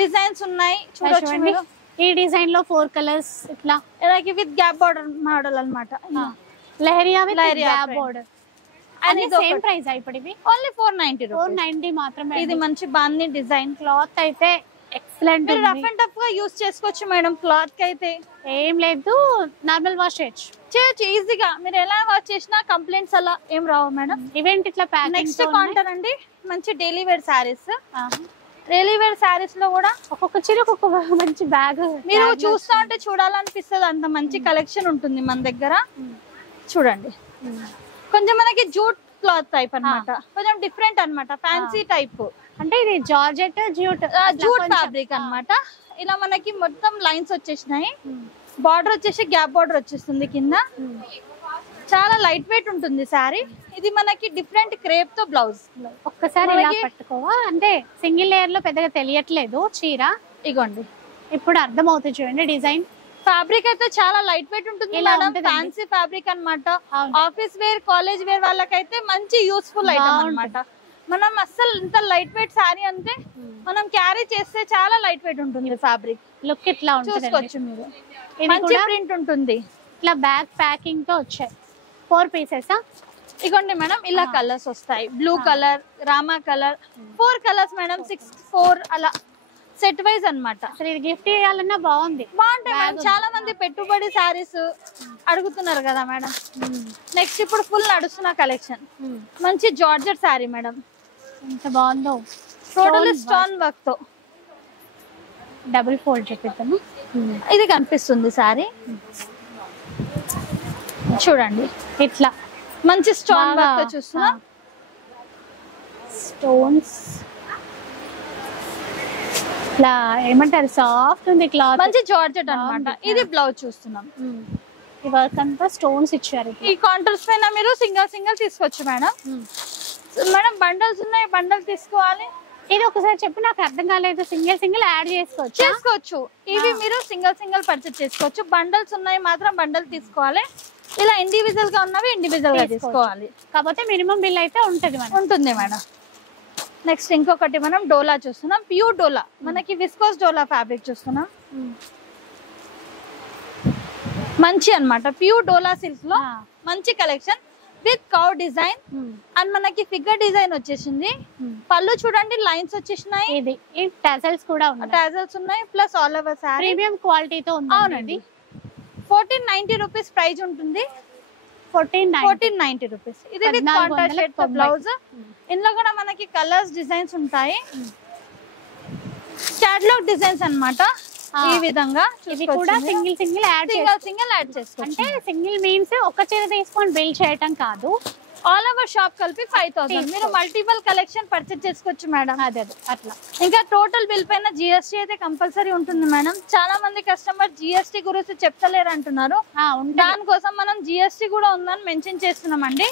డిజైన్స్ ఉన్నాయి చూడొచ్చు మీరు. ఈ డిజైన్ లో 4 కలర్స్ ఇట్లా విత్ గ్యాప్ బార్డర్ మోడల్ అన్నమాట. Leheriya with gap border. అన్ని సేమ్ ప్రైస్ ఇప్పుడు ఇవి ఓన్లీ 490 రూపీస్. 490 మాత్రమే. ఇది మంచి బాంది డిజైన్. క్లాత్ అయితే ఎక్సలెంట్. మీరు రఫ్ అండ్ టఫ్ గా యూస్ చేసుకోవచ్చు మేడం. క్లాత్ కి అయితే ఏం లేదు, నార్మల్ వాష్ చేయొచ్చు ఈజీగా. మీరు ఎలా వాష్ చేసినా కంప్లైంట్స్ అలా ఏం రావు మేడం. ఈవెంట్ ఇట్లా ప్యాకింగ్. నెక్స్ట్ కౌంటర్ అండి మంచి daily wear saris. Daily wear saris లో కూడా ఒక్కొక్క చీర ఒక్కొక్క మంచి బ్యాగ్. మీరు చూస్తా ఉంటే చూడాలనిపిస్తుంది, అంత మంచి కలెక్షన్ ఉంటుంది మన దగ్గర. చూడండి కొంచెం మనకి జూట్ క్లాత్ టైప్ అన్నమాట, కొంచెం డిఫరెంట్ అన్నమాట, ఫ్యాన్సీ టైప్. అంటే ఇది జార్జెట్ జూట్ ఫ్యాబ్రిక్ అన్నమాట. ఇలా మనకి మొత్తం లైన్స్ వచ్చేసినాయి. బార్డర్ వచ్చేసి గ్యాప్ బార్డర్ వచ్చేస్తుంది కింద. చాలా లైట్ వెయిట్ ఉంటుంది సారీ. ఇది మనకి డిఫరెంట్ క్రేప్ తో బ్లౌజ్. ఒక్కసారి ఇలా పట్టుకోవా అంటే సింగిల్ లేయర్ లో పెద్దగా తెలియట్లేదు చీర. ఇగోండి ఇప్పుడు అర్థం అవుతుంది చూడండి డిజైన్. ఫ్యాబ్రిక్ అయితే చాలా లైట్ వెయిట్ ఉంటుంది మేడం. ఫ్యాన్సీ ఫ్యాబ్రిక్ అన్నమాట. ఆఫీస్ వేర్, కాలేజ్ వేర్ వాళ్ళకైతే మంచి యూస్ఫుల్ ఐటమ్ అన్నమాట. మనం అస్సలు ఇంత లైట్ వెయిట్ సారీ అంటే మనం క్యారీ చేస్తే చాలా లైట్ వెయిట్ ఉంటుంది ఫ్యాబ్రిక్. లుక్ ఇట్లా చూసుకోవచ్చు మీరు. మంచి ప్రింట్ ఉంటుంది. ఇట్లా బ్యాగ్ ప్యాకింగ్ తో వచ్చాయి. 4 పీసెస్. ఇగోండి మేడం ఇలా కలర్స్ వస్తాయి. Blue colour, Rama colour, 4 colours madam. 6, 4 అలా సెట్ వైజ్ అన్నమాట. అసలు ఇది గిఫ్ట్ చేయాలన్నా బాగుంది. బాగుంటాయి మేడం. చాలా మంది పెట్టుబడి సారీస్ అడుగుతున్నారు కదా మేడం. నెక్స్ట్ ఇప్పుడు ఫుల్ నడుస్తున్న కలెక్షన్ మంచి జార్జెట్ సారీ మేడం. ఎంత బాగుందో. టోటల్ స్టోన్ వర్క్ తో డబుల్ ఫోల్డ్ చెప్పేద్దాము. ఇది కనిపిస్తుంది సారీ చూడండి. ఇట్లా మంచి స్టోన్ వర్క్ తో చూస్తున్నా. స్టోన్స్ ఇట్లా ఏమంటారు, సాఫ్ట్ ఉంది క్లాత్. మంచి జార్జెట్ అన్నమాట. ఇది బ్లౌజ్ చూస్తున్నాం. ఈ వర్క్ అంతా స్టోన్స్ ఇచ్చారు. ఈ కాంట్రాస్ట్ పైన మీరు సింగిల్ తీసుకోవచ్చు మేడం. మేడం బండల్స్ ఉన్నాయి, బండల్ తీసుకోవాలి. ఇది ఒకసారి చెప్పు, నాకు అర్థం కాలేదు. సింగిల్ యాడ్ చేసుకోవచ్చు. ఇవి మీరు సింగిల్ పర్చేస్ చేసుకోవచ్చు. బండల్స్ ఉన్నాయి మాత్రం బండల్ తీసుకోవాలి. ఇలా ఇండివిజువల్ గా ఉన్నవి ఇండివిజువల్ గా తీసుకోవాలి. కాకపోతే మినిమం బిల్ అయితే ఉంటుంది మేడం. నెక్స్ట్ ఇంకొకటి మనం డోలా చూస్తున్నాం. ప్యూర్ డోలా, మనకి విస్కోస్ డోలా ఫ్యాబ్రిక్ చూస్తున్నాం. మంచి అన్నమాట. ప్యూర్ డోలా సిల్క్ లో మంచి collection with cow design and మనకి ఫిగర్ డిజైన్ వచ్చేసింది. పళ్ళు చూడండి లైన్స్ వచ్చేసినాయి. ఇది టాజల్స్ కూడా ఉన్నాయి. టాజల్స్ ఉన్నాయి plus all over sorry premium క్వాలిటీతో ఉంది. అవునండి. 1490 రూపీస్ ప్రైస్ ఉంటుంది. 1490 రూపీస్. ఇది విత్ కాంట్రాస్ట్ షేడ్ తో బ్లౌజ్. ఇందులో కూడా మనకి కలర్స్ డిజైన్స్ ఉంటాయి. క్యాటలాగ్ డిజైన్స్ అన్నమాట. ఈ విధంగా ఇది కూడా సింగిల్ యాడ్ చేసుకోవచ్చు. అంటే సింగిల్ మీన్స్ ఒక చీర తీసుకొని బిల్ చేయటం కాదు, ఆల్ ఓవర్ షాప్ కలిపి 5000. మీరు మల్టిపుల్ కలెక్షన్ పర్చేస్ చేసుకోవచ్చు మేడం. అదే అట్లా. ఇంకా టోటల్ బిల్ పైన జిఎస్టీ అయితే కంపల్సరీ ఉంటుంది మేడం. చాలా మంది కస్టమర్ జిఎస్టీ గురించి చెప్తలేరు అంటున్నారు. దానికోసం మనం జిఎస్టీ కూడా ఉందని మెన్షన్ చేస్తున్నామండి.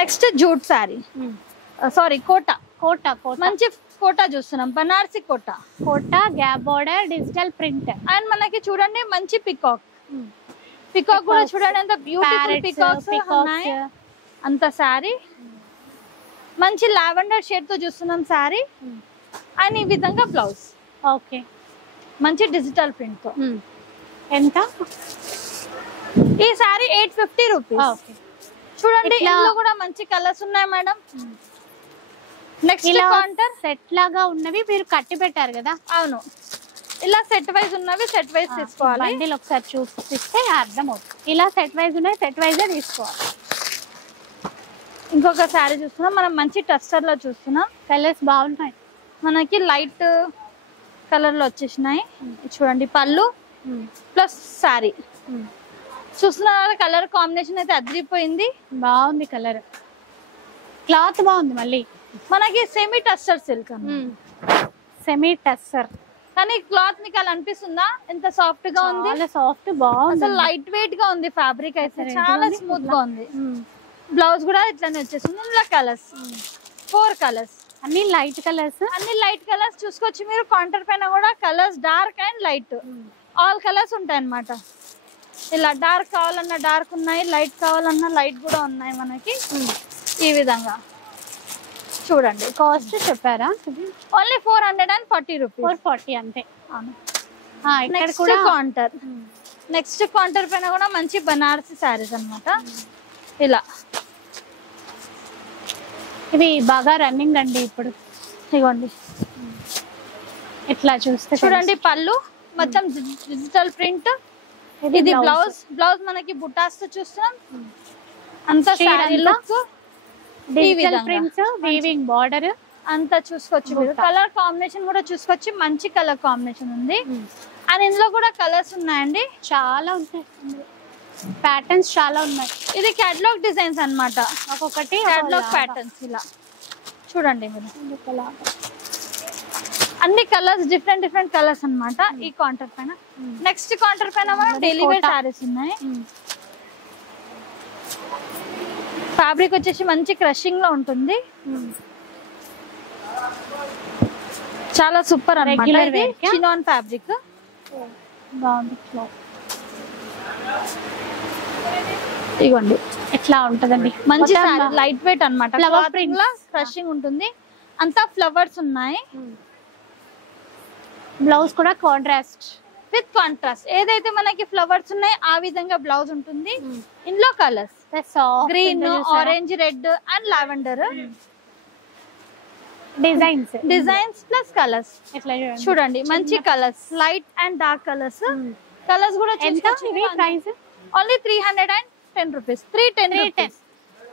Next jute sari, sari Kota. మంచి కోటా చూస్తున్నాం. Banarasi Kota gap border, digital print and మనకి చూడండి మంచి పికాక్ కూడా చూడండి ఎంత బ్యూటిఫుల్ పికాక్స్ ఉన్నాయి. అంత సారీ మంచి లావెండర్ షేడ్ తో చూస్తున్నాం సారీ. అండ్ ఈ విధంగా బ్లౌజ్. ఓకే, మంచి డిజిటల్ ప్రింట్ తో. ఎంత ఈ సారీ? 850 రూపీస్. చూడండి ఇందులో కూడా మంచి కలర్స్ ఉన్నాయి మేడం. నెక్స్ట్ కౌంటర్ సెట్ లాగా ఉన్నవి మీరు కట్టి పెట్టారు కదా. అవును, ఇలా సెట్ వైజ్ ఉన్నవి సెట్ వైజ్ తీసుకోవాలి. బండిల్ ఒకసారి చూపిస్తే అర్థం అవుతుంది. ఇలా సెట్ వైజ్ ఉన్నాయి, సెట్ వైజే తీసుకోవాలి. ఇంకొక శారీ చూస్తున్నాం మనం, మంచి టస్టర్ లో చూస్తున్నాం. కలర్స్ బాగున్నాయి, మనకి లైట్ కలర్ లో వచ్చేసినాయి. చూడండి పళ్ళు ప్లస్ శారీ చూస్తున్నారు. కలర్ కాంబినేషన్ అయితే అదిరిపోయింది, బాగుంది కలర్. క్లాత్ బాగుంది. మళ్ళీ మనకి semi tussar silk, semi tussar. కానీ క్లాత్ మీకు అలా అనిపిస్తుందా ఎంత సాఫ్ట్ గా ఉంది? చాలా సాఫ్ట్, బాగుంది. అసలు లైట్ వెయిట్ గా ఉంది, ఫ్యాబ్రిక్ అయితే చాలా స్మూత్ గా ఉంది. బ్లౌజ్ కూడా ఇట్లానే వచ్చేసింది. ఇందులో కలర్స్ 4 కలర్స్, అన్ని లైట్ కలర్స్. అన్ని లైట్ కలర్స్ చూసుకోవచ్చు మీరు. కౌంటర్ పైన కూడా colours dark and light all colours ఉంటాయి అన్నమాట. ఇలా డార్క్ కావాలన్నా డార్క్ ఉన్నాయి, లైట్ కావాలన్నా లైట్ కూడా ఉన్నాయి మనకి. ఈ విధంగా చూడండి. కాస్ట్ చెప్పారా? Only 440 rupees. 440 అంతే. ఇక్కడ నెక్స్ట్ కూడా కౌంటర్, నెక్స్ట్ కౌంటర్ పైన కూడా మంచి బనారసి శారీస్ అన్నమాట. ఇలా ఇవి బాగా రన్నింగ్ అండి ఇప్పుడు. ఇగోండి ఇట్లా చూస్తే చూడండి పళ్ళు మొత్తం డిజిటల్ ప్రింట్. ఇది బ్లౌజ్, బ్లౌజ్ మనకి బుటాస్ తో చూస్తున్నాం. అంతా sari look, digital prints, weaving border అంతా చూసుకోవచ్చు మీరు. కలర్ కాంబినేషన్ కూడా చూసుకోవచ్చు, మంచి కలర్ కాంబినేషన్ ఉంది. అండ్ ఇందులో కూడా కలర్స్ ఉన్నాయండి, చాలా ఉంటాయి. ప్యాటర్న్స్ చాలా ఉన్నాయి. ఇది క్యాటలాగ్ డిజైన్స్ అన్నమాట. ఒక్కొక్కటి క్యాటలాగ్ ప్యాటర్న్స్. ఇలా చూడండి మీరు, అన్ని కలర్స్ డిఫరెంట్ డిఫరెంట్ కలర్స్ అన్నమాట ఈ కౌంటర్ పైన. నెక్స్ట్ కౌంటర్ పైన మనం డైలీ వేర్ సారీస్ ఉన్నాయి. ఫ్యాబ్రిక్ వచ్చేసి మంచి క్రషింగ్ లో ఉంటుంది, చాలా సూపర్ అన్నమాట. ఇది చినాన్ ఫ్యాబ్రిక్ బాగుంది. ఇగోండి ఎట్లా ఉంటదండి, మంచి లైట్ వెయిట్ అన్నమాట. ఫ్లవర్ ప్రింట్ లా క్రషింగ్ ఉంటుంది, అంతా ఫ్లవర్స్ ఉన్నాయి. బ్లౌజ్ కూడా కాంట్రాస్ట్ విత్ కాంట్రాస్ట్. ఏదైతే మనకి ఫ్లవర్స్ ఉన్నాయి ఆ విధంగా బ్లౌజ్ ఉంటుంది. ఇందులో colours green, orange, red and lavender. Designs plus colours. ఇట్లా చూడండి మంచి colours, light and dark colours. Colours కూడా price only 310 rupees. 310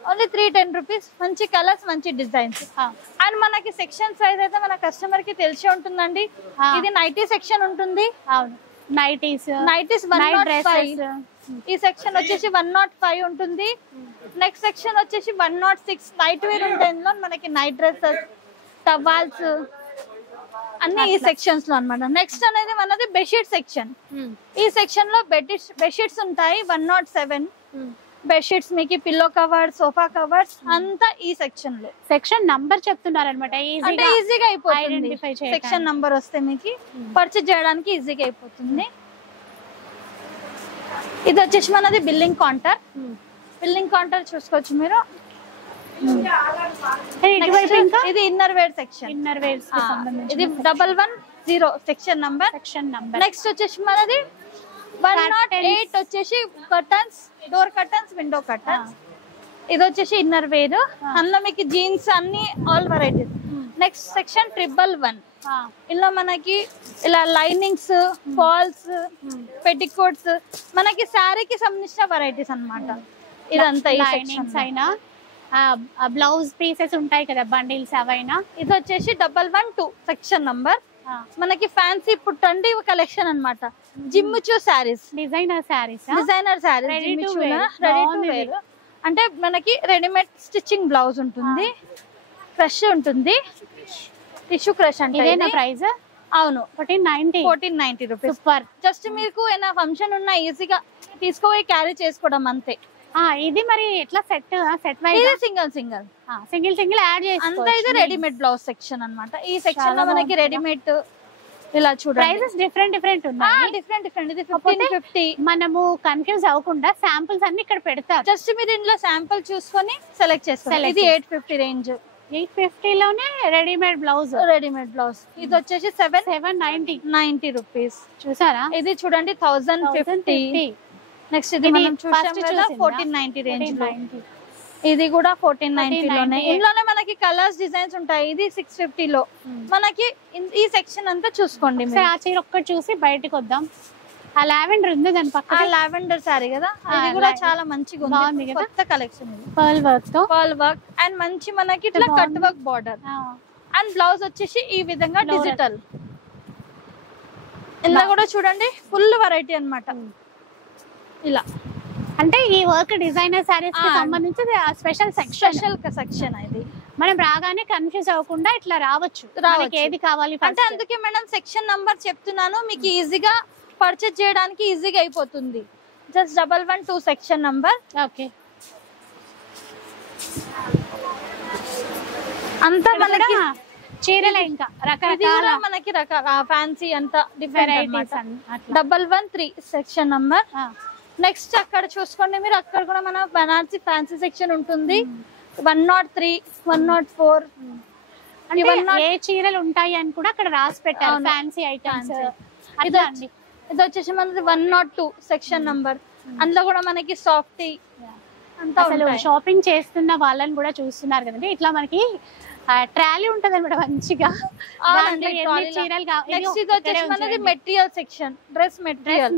only 310 rupees. మంచి కలర్స్, మంచి డిజైన్స్. అండ్ మనకి సెక్షన్స్ వైజ్ అయితే మన కస్టమర్ కి తెలిసి ఉంటుందండి. ఇది నైటీ సెక్షన్ ఉంటుంది. నైటీస్ 105. ఈ సెక్షన్ వచ్చేసి 105 ఉంటుంది. నెక్స్ట్ సెక్షన్ వచ్చేసి 106 నైట్ వేర్ ఉంటాయి. ఇందులో మనకి నైట్ డ్రెస్సెస్, టవాల్స్ అన్ని ఈ సెక్షన్స్ లో అన్నమాట. నెక్స్ట్ అనేది మనది బెడ్షీట్ సెక్షన్. ఈ సెక్షన్ లో బెడ్షీట్స్ ఉంటాయి 107 బెడ్షీట్స్, మీకు పిల్లో కవర్స్, సోఫా కవర్స్ అంతా ఈ సెక్షన్ లో. సెక్షన్ నంబర్ చెప్తున్నారన్నమాట, అంటే ఈజీగా అయిపోతుంది. సెక్షన్ నంబర్ వస్తే మీకు పర్చేజ్ చేయడానికి ఈజీగా అయిపోతుంది. ఇది వచ్చేసి మనది బిల్లింగ్ కౌంటర్. బిల్లింగ్ కౌంటర్ చూసుకోవచ్చు మీరు. ఇది inner wear section. Inner wear ఇది 110 సెక్షన్ నంబర్. నెక్స్ట్ వచ్చేసి మనది 108 వచ్చేసి curtains, door curtains, window curtains. ఇది వచ్చేసి ఇన్నర్ వేర్. అందులో మీకు జీన్స్ అన్ని ఆల్ వెరైటీస్. Next section 111. ఇందులో మనకి ఇలా లైనింగ్స్, ఫాల్స్, పెట్టికోట్స్, మనకి శారీకి సంబంధించిన వెరైటీస్ అన్నమాట. ఇదంతా ఈ సెక్షన్స్. అయినా బ్లౌజ్ పీసెస్ ఉంటాయి కదా, బండిల్స్ అవైనా. ఇది వచ్చేసి 112 సెక్షన్ నంబర్. మనకి ఫ్యాన్సీ ఇప్పుడు ట్రెండీ కలెక్షన్ అన్నమాట. Jimmy Choo saris, designer saris, ready to wear. అంటే మనకి రెడీమేడ్ స్టిచ్చింగ్ బ్లౌజ్ ఉంటుంది, క్రష్ ఉంటుంది, టిష్యూ క్రష్ అంటే. ఇదేనా ప్రైస్? అవును, 1490 రూపీస్. సూపర్. జస్ట్ మీకు ఏమైనా ఫంక్షన్ ఉన్నా ఈజీగా తీసుకుపోయి క్యారీ చేసుకోవడం అంతే. ఇది మరి ఎట్లా సెట్ వైజ్? సింగిల్ యాడ్ చేసి అంతా. ఇది రెడీమేడ్ బ్లౌజ్ సెక్షన్ అన్నమాట. ఈ సెక్షన్ లో మనకి రెడీమేడ్ ఇలా చూడండి ప్రైసెస్ డిఫరెంట్ ఉన్నాయి. డిఫరెంట్. ఇది 1550. మనము కన్ఫ్యూజ్ అవ్వకుండా శాంపుల్స్ అన్ని ఇక్కడ పెడతారు. జస్ట్ మీరు ఇందులో శాంపుల్ చూసుకొని సెలెక్ట్ చేసుకోండి. ఇది 850 రేంజ్. 850 లోనే రెడీమేడ్ బ్లౌజ్. ఇది వచ్చేసి 790 రూపీస్. చూసారా? ఇది చూడండి 1050. నెక్స్ట్ ఇది మనం చూసాం కదా 1490 రేంజ్ లో. ఇది కూడా 1490 లోనే. ఇందులోనే మనకి కలర్స్ డిజైన్స్ ఉంటాయి. ఇది 650 లో. మనకి ఈ సెక్షన్ అంతా చూసుకోండి. ఆ చీర ఒక్కటి చూసి బయటకు వద్దాం. ఆ లావెండర్ ఉంది దాని పక్కన, లావెండర్ సారీ కదా, ఇది కూడా చాలా మంచిగా ఉంది కదా, కొత్త కలెక్షన్ ఇది. పర్ల్ వర్క్ తో, పర్ల్ వర్క్ అండ్ మంచి మనకి ఇట్లా cut work border and blouse వచ్చేసి ఈ విధంగా డిజిటల్. ఇలా కూడా చూడండి ఫుల్ వెరైటీ అన్నమాట. ఇలా అంటే ఈ వర్క్ డిజైనర్ సారీస్ కి సంబంధించి స్పెషల్ సెక్షన్ ఇది. మనం రాగానే కన్ఫ్యూజ్ అవ్వకుండా ఇట్లా రావచ్చు, ఏది కావాలి అంటే. అందుకే మేడం సెక్షన్ నంబర్ చెప్తున్నాను, మీకు ఈజీగా పర్చేజ్ చేయడానికి ఈజీగా అయిపోతుంది. Just 112 section number. ఓకే, అంతా మనకి చీరలే ఇంకా రకరకాల మనకి రకాల ఫ్యాన్సీ అంతా డిఫరెంట్. 113 section number. నెక్స్ట్ అక్కడ చూసుకోండి మీరు, అక్కడ కూడా మన బనారసి ఫ్యాన్సీ సెక్షన్ ఉంటుంది. 103, 104 ఏ చీరలు ఉంటాయి అని కూడా అక్కడ రాసి పెట్టారు, ఫ్యాన్సీ ఐటమ్స్. ఇది వచ్చేసి మనది 102 సెక్షన్ నంబర్. అందులో కూడా మనకి సాఫ్టీ అంతా. అసలు షాపింగ్ చేస్తున్న వాళ్ళని కూడా చూస్తున్నారు కదండి, ఇట్లా మనకి ట్రాలీ ఉంటది అనమాట మంచిగా. నెక్స్ట్ ఇది వచ్చేసి మనది material section, dress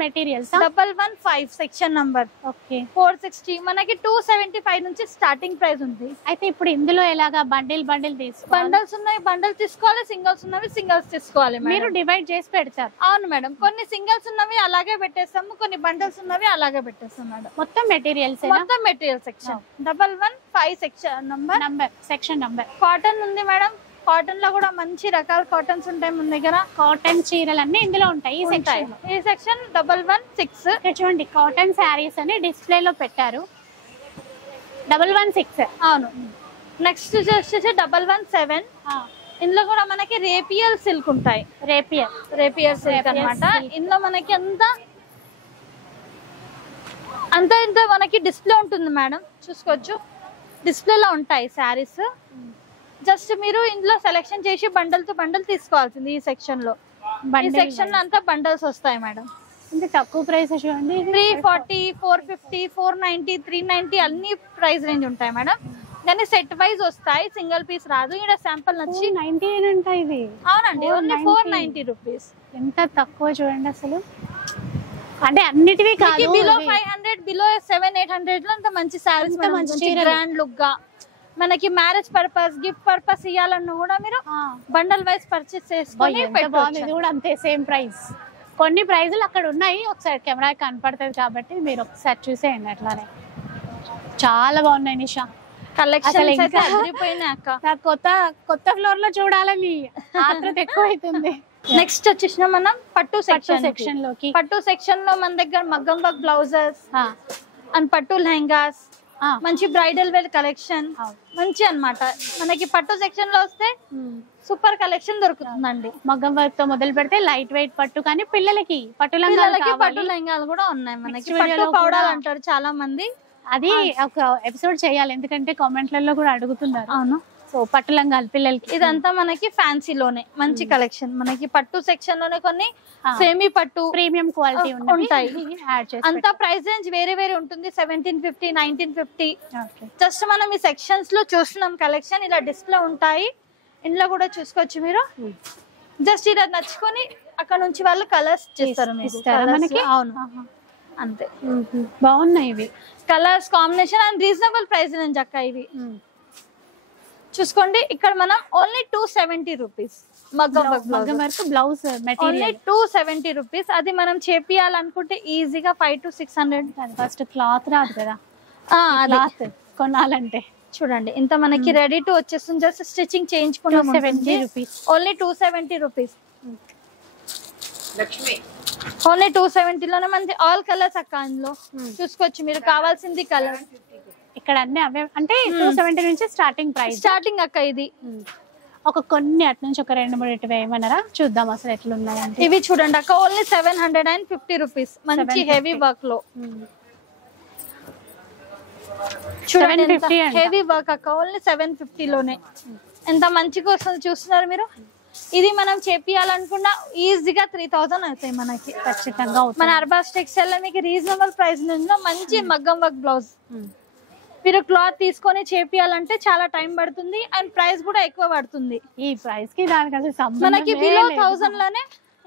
materials. 115 section number. Okay, 460. మనకి 275 నుంచి స్టార్టింగ్ ప్రైస్ ఉంది. అయితే ఇప్పుడు ఇందులో ఎలాగా బండిల్ తీసుకోవాలి? బండల్స్ ఉన్నాయి, బండల్ తీసుకోవాలి. సింగిల్స్ ఉన్నవి సింగిల్స్ తీసుకోవాలి. మీరు డివైడ్ చేసి పెడతారు? అవును మేడం, కొన్ని సింగిల్స్ ఉన్నవి అలాగే పెట్టేస్తాము, కొన్ని బండల్స్ ఉన్నవి అలాగే పెట్టేస్తాం మేడం. మొత్తం materials section 115 section number. Cotton ఉంది మేడం, కాటన్ లో కూడా మంచి రకాల కాటన్స్ ఉంటాయి మన దగ్గర. కాటన్ చీరలు అన్ని ఇందులో ఉంటాయి ఈ సెక్షన్ 116. చూడండి కాటన్ శారీస్ అని డిస్ప్లే లో పెట్టారు. 116. అవును. నెక్స్ట్ వచ్చేసి 117. ఇందులో కూడా మనకి రేపియర్ సిల్క్ ఉంటాయి. రేపియర్ సిల్క్ అన్నమాట. ఇందులో మనకి అంతా ఇంత మనకి డిస్ప్లే ఉంటుంది మేడం, చూసుకోవచ్చు. డిస్ప్లేలో ఉంటాయి శారీస్. జస్ట్ మీరు ఇందులో సెలెక్షన్ చేసి బండల్ తో బండల్ తీసుకోవాల్సింది. ఈ సెక్షన్ లో అంతా బండల్స్ వస్తాయి మేడం. ఇంత తక్కువ ప్రైస్ చూడండి, 340, 450, 490, 390 అన్ని ప్రైస్ రేంజ్ ఉంటాయి మేడం. కానీ సెట్ వైజ్ వస్తాయి, సింగిల్ పీస్ రాదు. ఇక్కడ శాంపుల్ నచ్చి 99 ఉంటాయి ఇది. అవునండి, ఓన్లీ 490 రూపీస్. ఎంత తక్కువ చూడండి అసలు. అంటే అన్నిటివి కాదు, బిలో 500, బిలో 700-800 లో అంత మంచి సారీస్, మంచి గ్రాండ్ లుక్ గా మనకి మ్యారేజ్ పర్పస్, గిఫ్ట్ పర్పస్ ఇవ్వాలన్నా కూడా మీరు బండల్ వైజ్ పర్చేస్ చేసుకొని పెట్టుకోవచ్చు. ఇది కూడా అంతే, సేమ్ ప్రైస్. కొన్ని ప్రైజులు అక్కడ ఉన్నాయి, ఒకసారి కెమెరా కనపడుతుంది కాబట్టి మీరు ఒకసారి చూసేయండి. అట్లానే చాలా బాగున్నాయి నిషా కలెక్షన్. కొత్త ఫ్లోర్ లో చూడాలని ఆత్రత ఎక్కువ అవుతుంది. నెక్స్ట్ వచ్చేసిన మనం పట్టు సెక్షన్ లోకి. పట్టు సెక్షన్ లో మన దగ్గర మగ్గం వర్క్ బ్లౌజెస్ అండ్ పట్టు లెహంగాస్, మంచి బ్రైడల్ వేర్ కలెక్షన్ మంచి అన్నమాట. మనకి పట్టు సెక్షన్ లో వస్తే సూపర్ కలెక్షన్ దొరుకుతుందండి. మగ్గం వర్క్ తో మొదలు పెడితే లైట్ వెయిట్ పట్టు, కానీ పిల్లలకి పట్టు లెహంగాలు కూడా ఉన్నాయి మనకి. పట్టు పౌడర్ అంటారు చాలా మంది, అది ఒక ఎపిసోడ్ చేయాలి, ఎందుకంటే కామెంట్లలో కూడా అడుగుతున్నారు. అవును, సో పట్టు లంగాలు పిల్లలకి. ఇదంతా మనకి ఫ్యాన్సీలోనే మంచి కలెక్షన్. మనకి పట్టు సెక్షన్ లోనే కొన్ని సెమీ పట్టు ప్రీమియం క్వాలిటీ ఉంటాయి. అంతా ప్రైస్ రేంజ్ వేరే వేరే ఉంటుంది. 1750, 1950. జస్ట్ మనం ఈ సెక్షన్స్ లో చూస్తున్నాం కలెక్షన్. ఇలా డిస్ప్లే ఉంటాయి, ఇంట్లో కూడా చూసుకోవచ్చు మీరు. జస్ట్ ఇలా నచ్చుకొని అక్కడ నుంచి వాళ్ళు కలర్స్ చేస్తారు మనకి. అవును, అంతే. బాగున్నాయి ఇవి colours combination and reasonable price range అక్క. ఇవి చూసుకోండి. ఇక్కడ మనం ఓన్లీ 270 రూపీస్ మగ్గం వర్క్ బ్లౌజ్ ఓన్లీ 270 రూపీస్. అది మనం చేపియాలనుకుంటే ఈజీగా 500 to 600. ఫస్ట్ క్లాత్ రాదు కదా కొనాలంటే. చూడండి ఇంత మనకి రెడీ టు వచ్చేస్తుంది. జస్ట్ స్టిచ్చింగ్ చేయించుకున్నాం. 270 రూపీస్ ఓన్లీ 270 రూపీస్. ఓన్లీ 270 లోనే మనకి ఆల్ కలర్స్ అక్క. ఇందులో చూసుకోవచ్చు మీరు కావాల్సింది కలర్. ఇక్కడ అన్ని అవే అంటే 270 నుంచి స్టార్టింగ్ స్టార్టింగ్ అక్క. ఇది ఒక కొన్ని అటు నుంచి ఒక 2-3 ఇటు వేయమన్నారా, చూద్దాం అసలు ఎట్లున్నాయంటే. ఇవి చూడండి అక్క, ఓన్లీ 750 రూపీస్. మంచి హెవీ వర్క్ లో చూడండి, హెవీ వర్క్ అక్క. ఓన్లీ 750 లోనే ఎంత మంచిగా వస్తుంది చూస్తున్నారు మీరు. ఇది మనం చేపియాలనుకున్నా ఈజీగా 3000 అవుతాయి మనకి ఖచ్చితంగా. మన అర్బాస్ టెక్స్టైల్ లో మీకు రీజనబుల్ ప్రైస్ నుంచి మంచి మగ్గం వర్క్ బ్లౌజ్ మీరు క్లాత్ తీసుకొని చేపియాలంటే చాలా టైం పడుతుంది అండ్ ప్రైస్ కూడా ఎక్కువ పడుతుంది. ఈ ప్రైస్ కి దానికి అసలు సంబంధమే మనకి బిలో లేదు. 1000 లోనే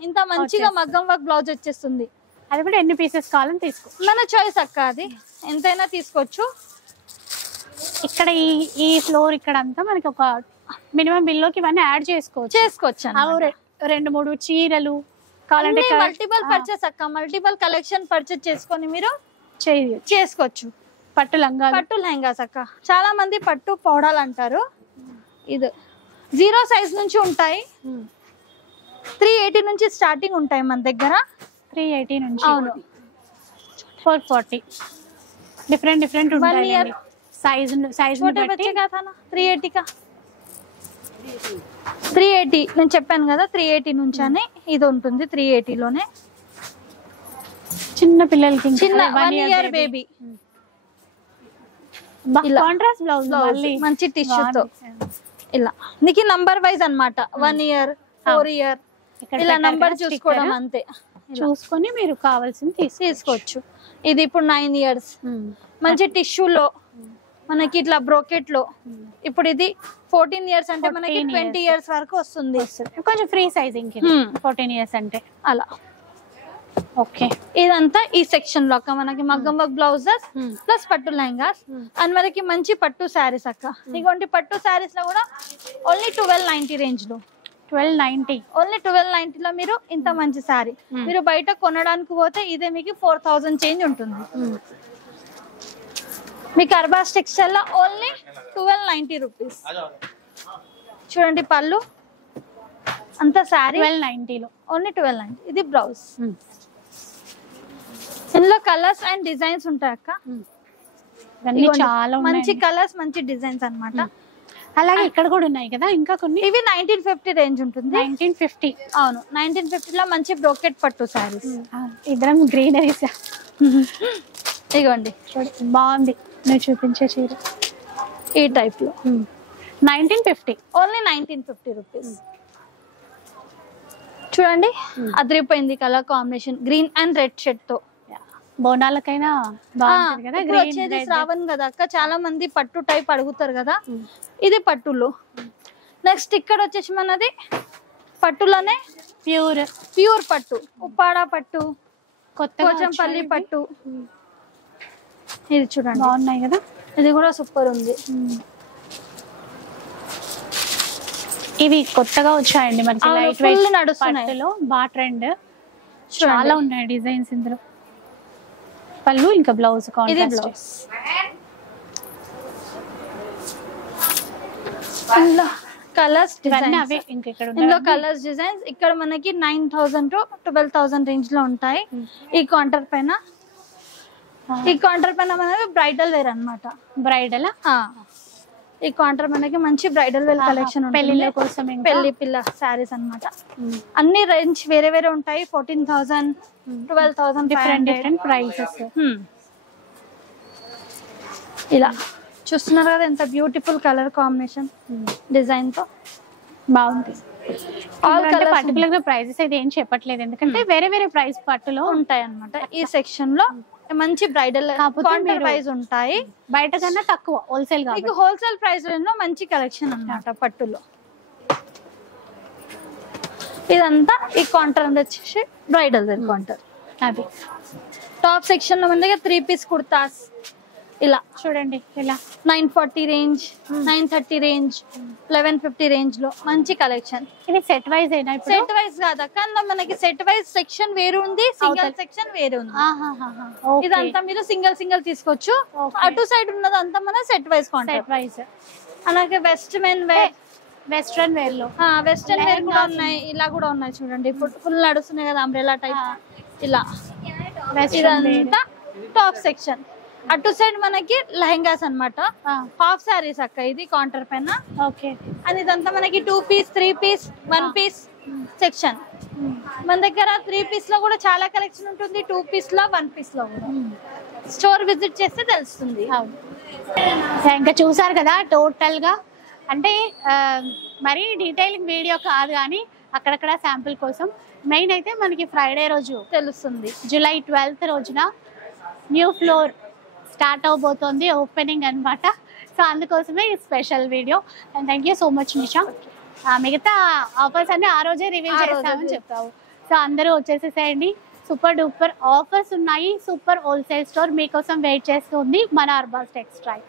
ఇంత మంచిగా మగ్గం వర్క్ బ్లౌజ్ వచ్చేస్తుంది. అది కూడా ఎన్ని పీసెస్ కావాలని తీసుకో, మన చాయిస్ అక్క, అది ఎంతైనా తీసుకోవచ్చు. ఇక్కడ ఈ ఫ్లోర్ ఇక్కడ అంతా మనకి ఒక మినిమం బిల్లోకి ఇవన్నీ యాడ్ చేసుకోవచ్చు. రెండు మూడు చీరలు కావాలంటే మల్టిపుల్ పర్చేస్ అక్క, మల్టిపుల్ కలెక్షన్ పర్చేస్ చేసుకొని మీరు చేసుకోవచ్చు. పట్టు లెహంగాస్ అక్క, చాలా మంది పట్టు పౌడాలు అంటారు. ఇది 0 సైజ్ నుంచి ఉంటాయి, 380 నుంచి స్టార్టింగ్ ఉంటాయి మన దగ్గర. 380 నుంచి 440 డిఫరెంట్ ఉంటాయి సైజ్ 380 కా 380 నేను చెప్పాను కదా 380 నుంచి అని ఇది ఉంటుంది. 380 లోనే చిన్న పిల్లలకి చిన్న 1 ఇయర్ బేబీ కాంట్రాస్ట్ బ్లౌజ్ మంచి టిష్యూ తో ఇలా నీకు నంబర్ వైజ్ అన్నమాట. 1 ఇయర్ 4 ఇయర్ ఇలా నంబర్ చూసుకోవడం అంతే. చూసుకొని మీరు కావాల్సింది తీసుకోవచ్చు. ఇది ఇప్పుడు 9 ఇయర్స్ మంచి టిష్యూలో మనకి ఇట్లా బ్రోకెట్ లో. ఇప్పుడు ఇది 14 ఇయర్స్ అంటే మనకి 20 ఇయర్స్ వరకు వస్తుంది. కొంచెం ఫ్రీ సైజింగ్ 14 ఇయర్స్ అంటే అలా. ఓకే, ఇదంతా ఈ సెక్షన్ లో అక్క మనకి మగ్గం వర్క్ బ్లౌజెస్ ప్లస్ పట్టు లెహంగాస్ అండ్ మనకి మంచి పట్టు శారీస్ అక్క. ఇటువంటి పట్టు శారీస్ లో కూడా ఓన్లీ 1290 రేంజ్ లో 1290 ఓన్లీ 1290 లో మీరు ఇంత మంచి శారీ మీరు బయట కొనడానికి పోతే ఇదే మీకు 4000 చేంజ్ ఉంటుంది. మీకు అర్బాస్ టెక్స్టైల్ లో ఓన్లీ 1290 రూపీస్. చూడండి పళ్ళు అంత శారీ 1290 లో ఓన్లీ 1290. ఇది బ్లౌజ్. ఇందులో కలర్స్ అండ్ డిజైన్స్ ఉంటాయి అక్క, చాలా మంచి కలర్స్ మంచి డిజైన్స్ అన్నమాట. అలాగే ఇక్కడ కూడా ఉన్నాయి కదా ఇంకా కొన్ని. ఇవి 1950 రేంజ్ ఉంటుంది. 1950 అవును, 1950 లో మంచి బ్రోకెట్ పట్టు సారీస్. ఇద్దరం గ్రీనరీస్. ఇగోండి బాగుంది నువ్వు చూపించే చీర ఈ టైప్ లో 1950 ఓన్లీ 1950 రూపీస్. చూడండి అదిరిపోయింది colour combination green and red shed తో. బోనాలకైనా బాగుంటుంది కదా. ఇప్పుడు వచ్చేది శ్రావణ్ కదా అక్క, చాలా మంది పట్టు టైప్ అడుగుతారు కదా. ఇది పట్టులో. నెక్స్ట్ ఇక్కడ వచ్చేసి మనది పట్టులోనే ప్యూర్ పట్టు, ఉప్పాడ పట్టు, పోచంపల్లి పట్టు. ఇది చూడండి బాగున్నాయి కదా, ఇది కూడా సూపర్ ఉంది. ఇవి కొత్తగా వచ్చాయండి మనకి లైట్ వెయిట్ నడుస్తున్నాయి. బాగా ట్రెండ్, చాలా ఉన్నాయి డిజైన్స్ ఇందులో. పళ్ళు ఇంకా బ్లౌజ్ కాంట్రాస్ట్. కలర్స్ అవే ఇంకా ఇక్కడ ఇందులో కలర్స్ డిజైన్స్ ఇక్కడ మనకి 9000 టు 12000 రేంజ్ లో ఉంటాయి. ఈ కౌంటర్ పైన మనకి బ్రైడల్ వేర్ అన్నమాట. బ్రైడల్ ఈ కౌంటర్ మనకి మంచి బ్రైడల్ వేర్ కలెక్షన్ పెళ్లిళ్ళ కోసం, పెళ్లి పిల్ల సారీస్ అన్నమాట. అన్ని రేంజ్ వేరే వేరే ఉంటాయి. 14,000 12,000 డిఫరెంట్ ప్రైసెస్. ఇలా చూస్తున్నారు కదా ఎంత బ్యూటిఫుల్ కలర్ కాంబినేషన్ డిజైన్ తో బాగుంది. ఆల్ కలర్ పర్టికులర్ గా ప్రైసెస్ అయితే ఏం చెప్పట్లేదు, ఎందుకంటే వేరే వేరే ప్రైస్ పట్టులో ఉంటాయి అన్నమాట. ఈ సెక్షన్ లో మంచి బ్రైడల్ ప్రైస్ ఉంటాయి, బయట కన్నా తక్కువ హోల్సేల్ గా. మీకు హోల్సేల్ ప్రైస్ లో మంచి కలెక్షన్ అన్నమాట పట్టులో. ఇదంతా ఈ కౌంటర్ వచ్చేసి బ్రైడల్ వేర్ కౌంటర్. అది టాప్ సెక్షన్ లో మన దగ్గర 3 పీస్ కుర్తాస్ ఇలా చూడండి, ఇలా 940 రేంజ్, 930 రేంజ్, 1150 రేంజ్ లో మంచి కలెక్షన్. ఇది సెట్ వైజ్ అయినా? సెట్ వైజ్ కాదా కానీ మనకి సెట్ వైజ్ సెక్షన్ వేరు ఉంది, సింగిల్ సెక్షన్ వేరు ఉంది. ఇదంతా మీరు సింగిల్ తీసుకోవచ్చు. అటు సైడ్ ఉన్నదంతా మన సెట్ వైజ్ కాంట్రాక్ట్ వైజ్. అలాగే వెస్టర్న్ వేర్ లో వెస్టర్న్ వేర్ కూడా ఉన్నాయి, ఇలా కూడా ఉన్నాయి. చూడండి ఇప్పుడు ఫుల్ నడుస్తున్నాయి కదా అంబ్రెలా టైప్. ఇలా ఇదంతా టాప్ సెక్షన్. అటు సైడ్ మనకి లెహంగాస్ అన్నమాట, హాఫ్ సారీస్ అక్క. ఇది కౌంటర్ పైన. ఓకే, అండ్ ఇదంతా మనకి 2 పీస్ 3 పీస్ 1 పీస్ సెక్షన్. మన దగ్గర 3 పీస్ లో కూడా చాలా కలెక్షన్ ఉంటుంది, 2 పీస్ లో 1 పీస్ లో కూడా. స్టోర్ విజిట్ చేస్తే తెలుస్తుంది. ఇంకా చూసారు కదా టోటల్ గా, అంటే మరీ డీటెయిల్ వీడియో కాదు కానీ అక్కడక్కడ శాంపుల్ కోసం. మెయిన్ అయితే మనకి ఫ్రైడే రోజు తెలుస్తుంది, జూలై 12th రోజున న్యూ ఫ్లోర్ స్టార్ట్ అవబోతోంది ఓపెనింగ్ అన్నమాట. సో అందుకోసమే ఈ special video. And thank you so much Nisha. మిగతా ఆఫర్స్ అన్ని ఆ రోజే రివీల్ చేస్తామని చెప్పావు. సో అందరూ వచ్చేసేసేయండి. సూపర్ డూపర్ ఆఫర్స్ ఉన్నాయి. సూపర్ హోల్సేల్ స్టోర్ మీకోసం వెయిట్ చేస్తుంది మన Arbaz textile.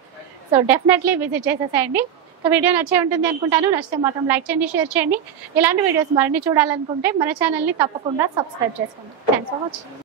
So definitely visit చేసేసేయండి. వీడియో నచ్చే ఉంటుంది అనుకుంటాను. నచ్చితే మాత్రం లైక్ చేయండి, షేర్ చేయండి. ఇలాంటి వీడియోస్ మరిన్ని చూడాలనుకుంటే మన ఛానల్ని తప్పకుండా సబ్స్క్రైబ్ చేసుకోండి. Thanks for watching.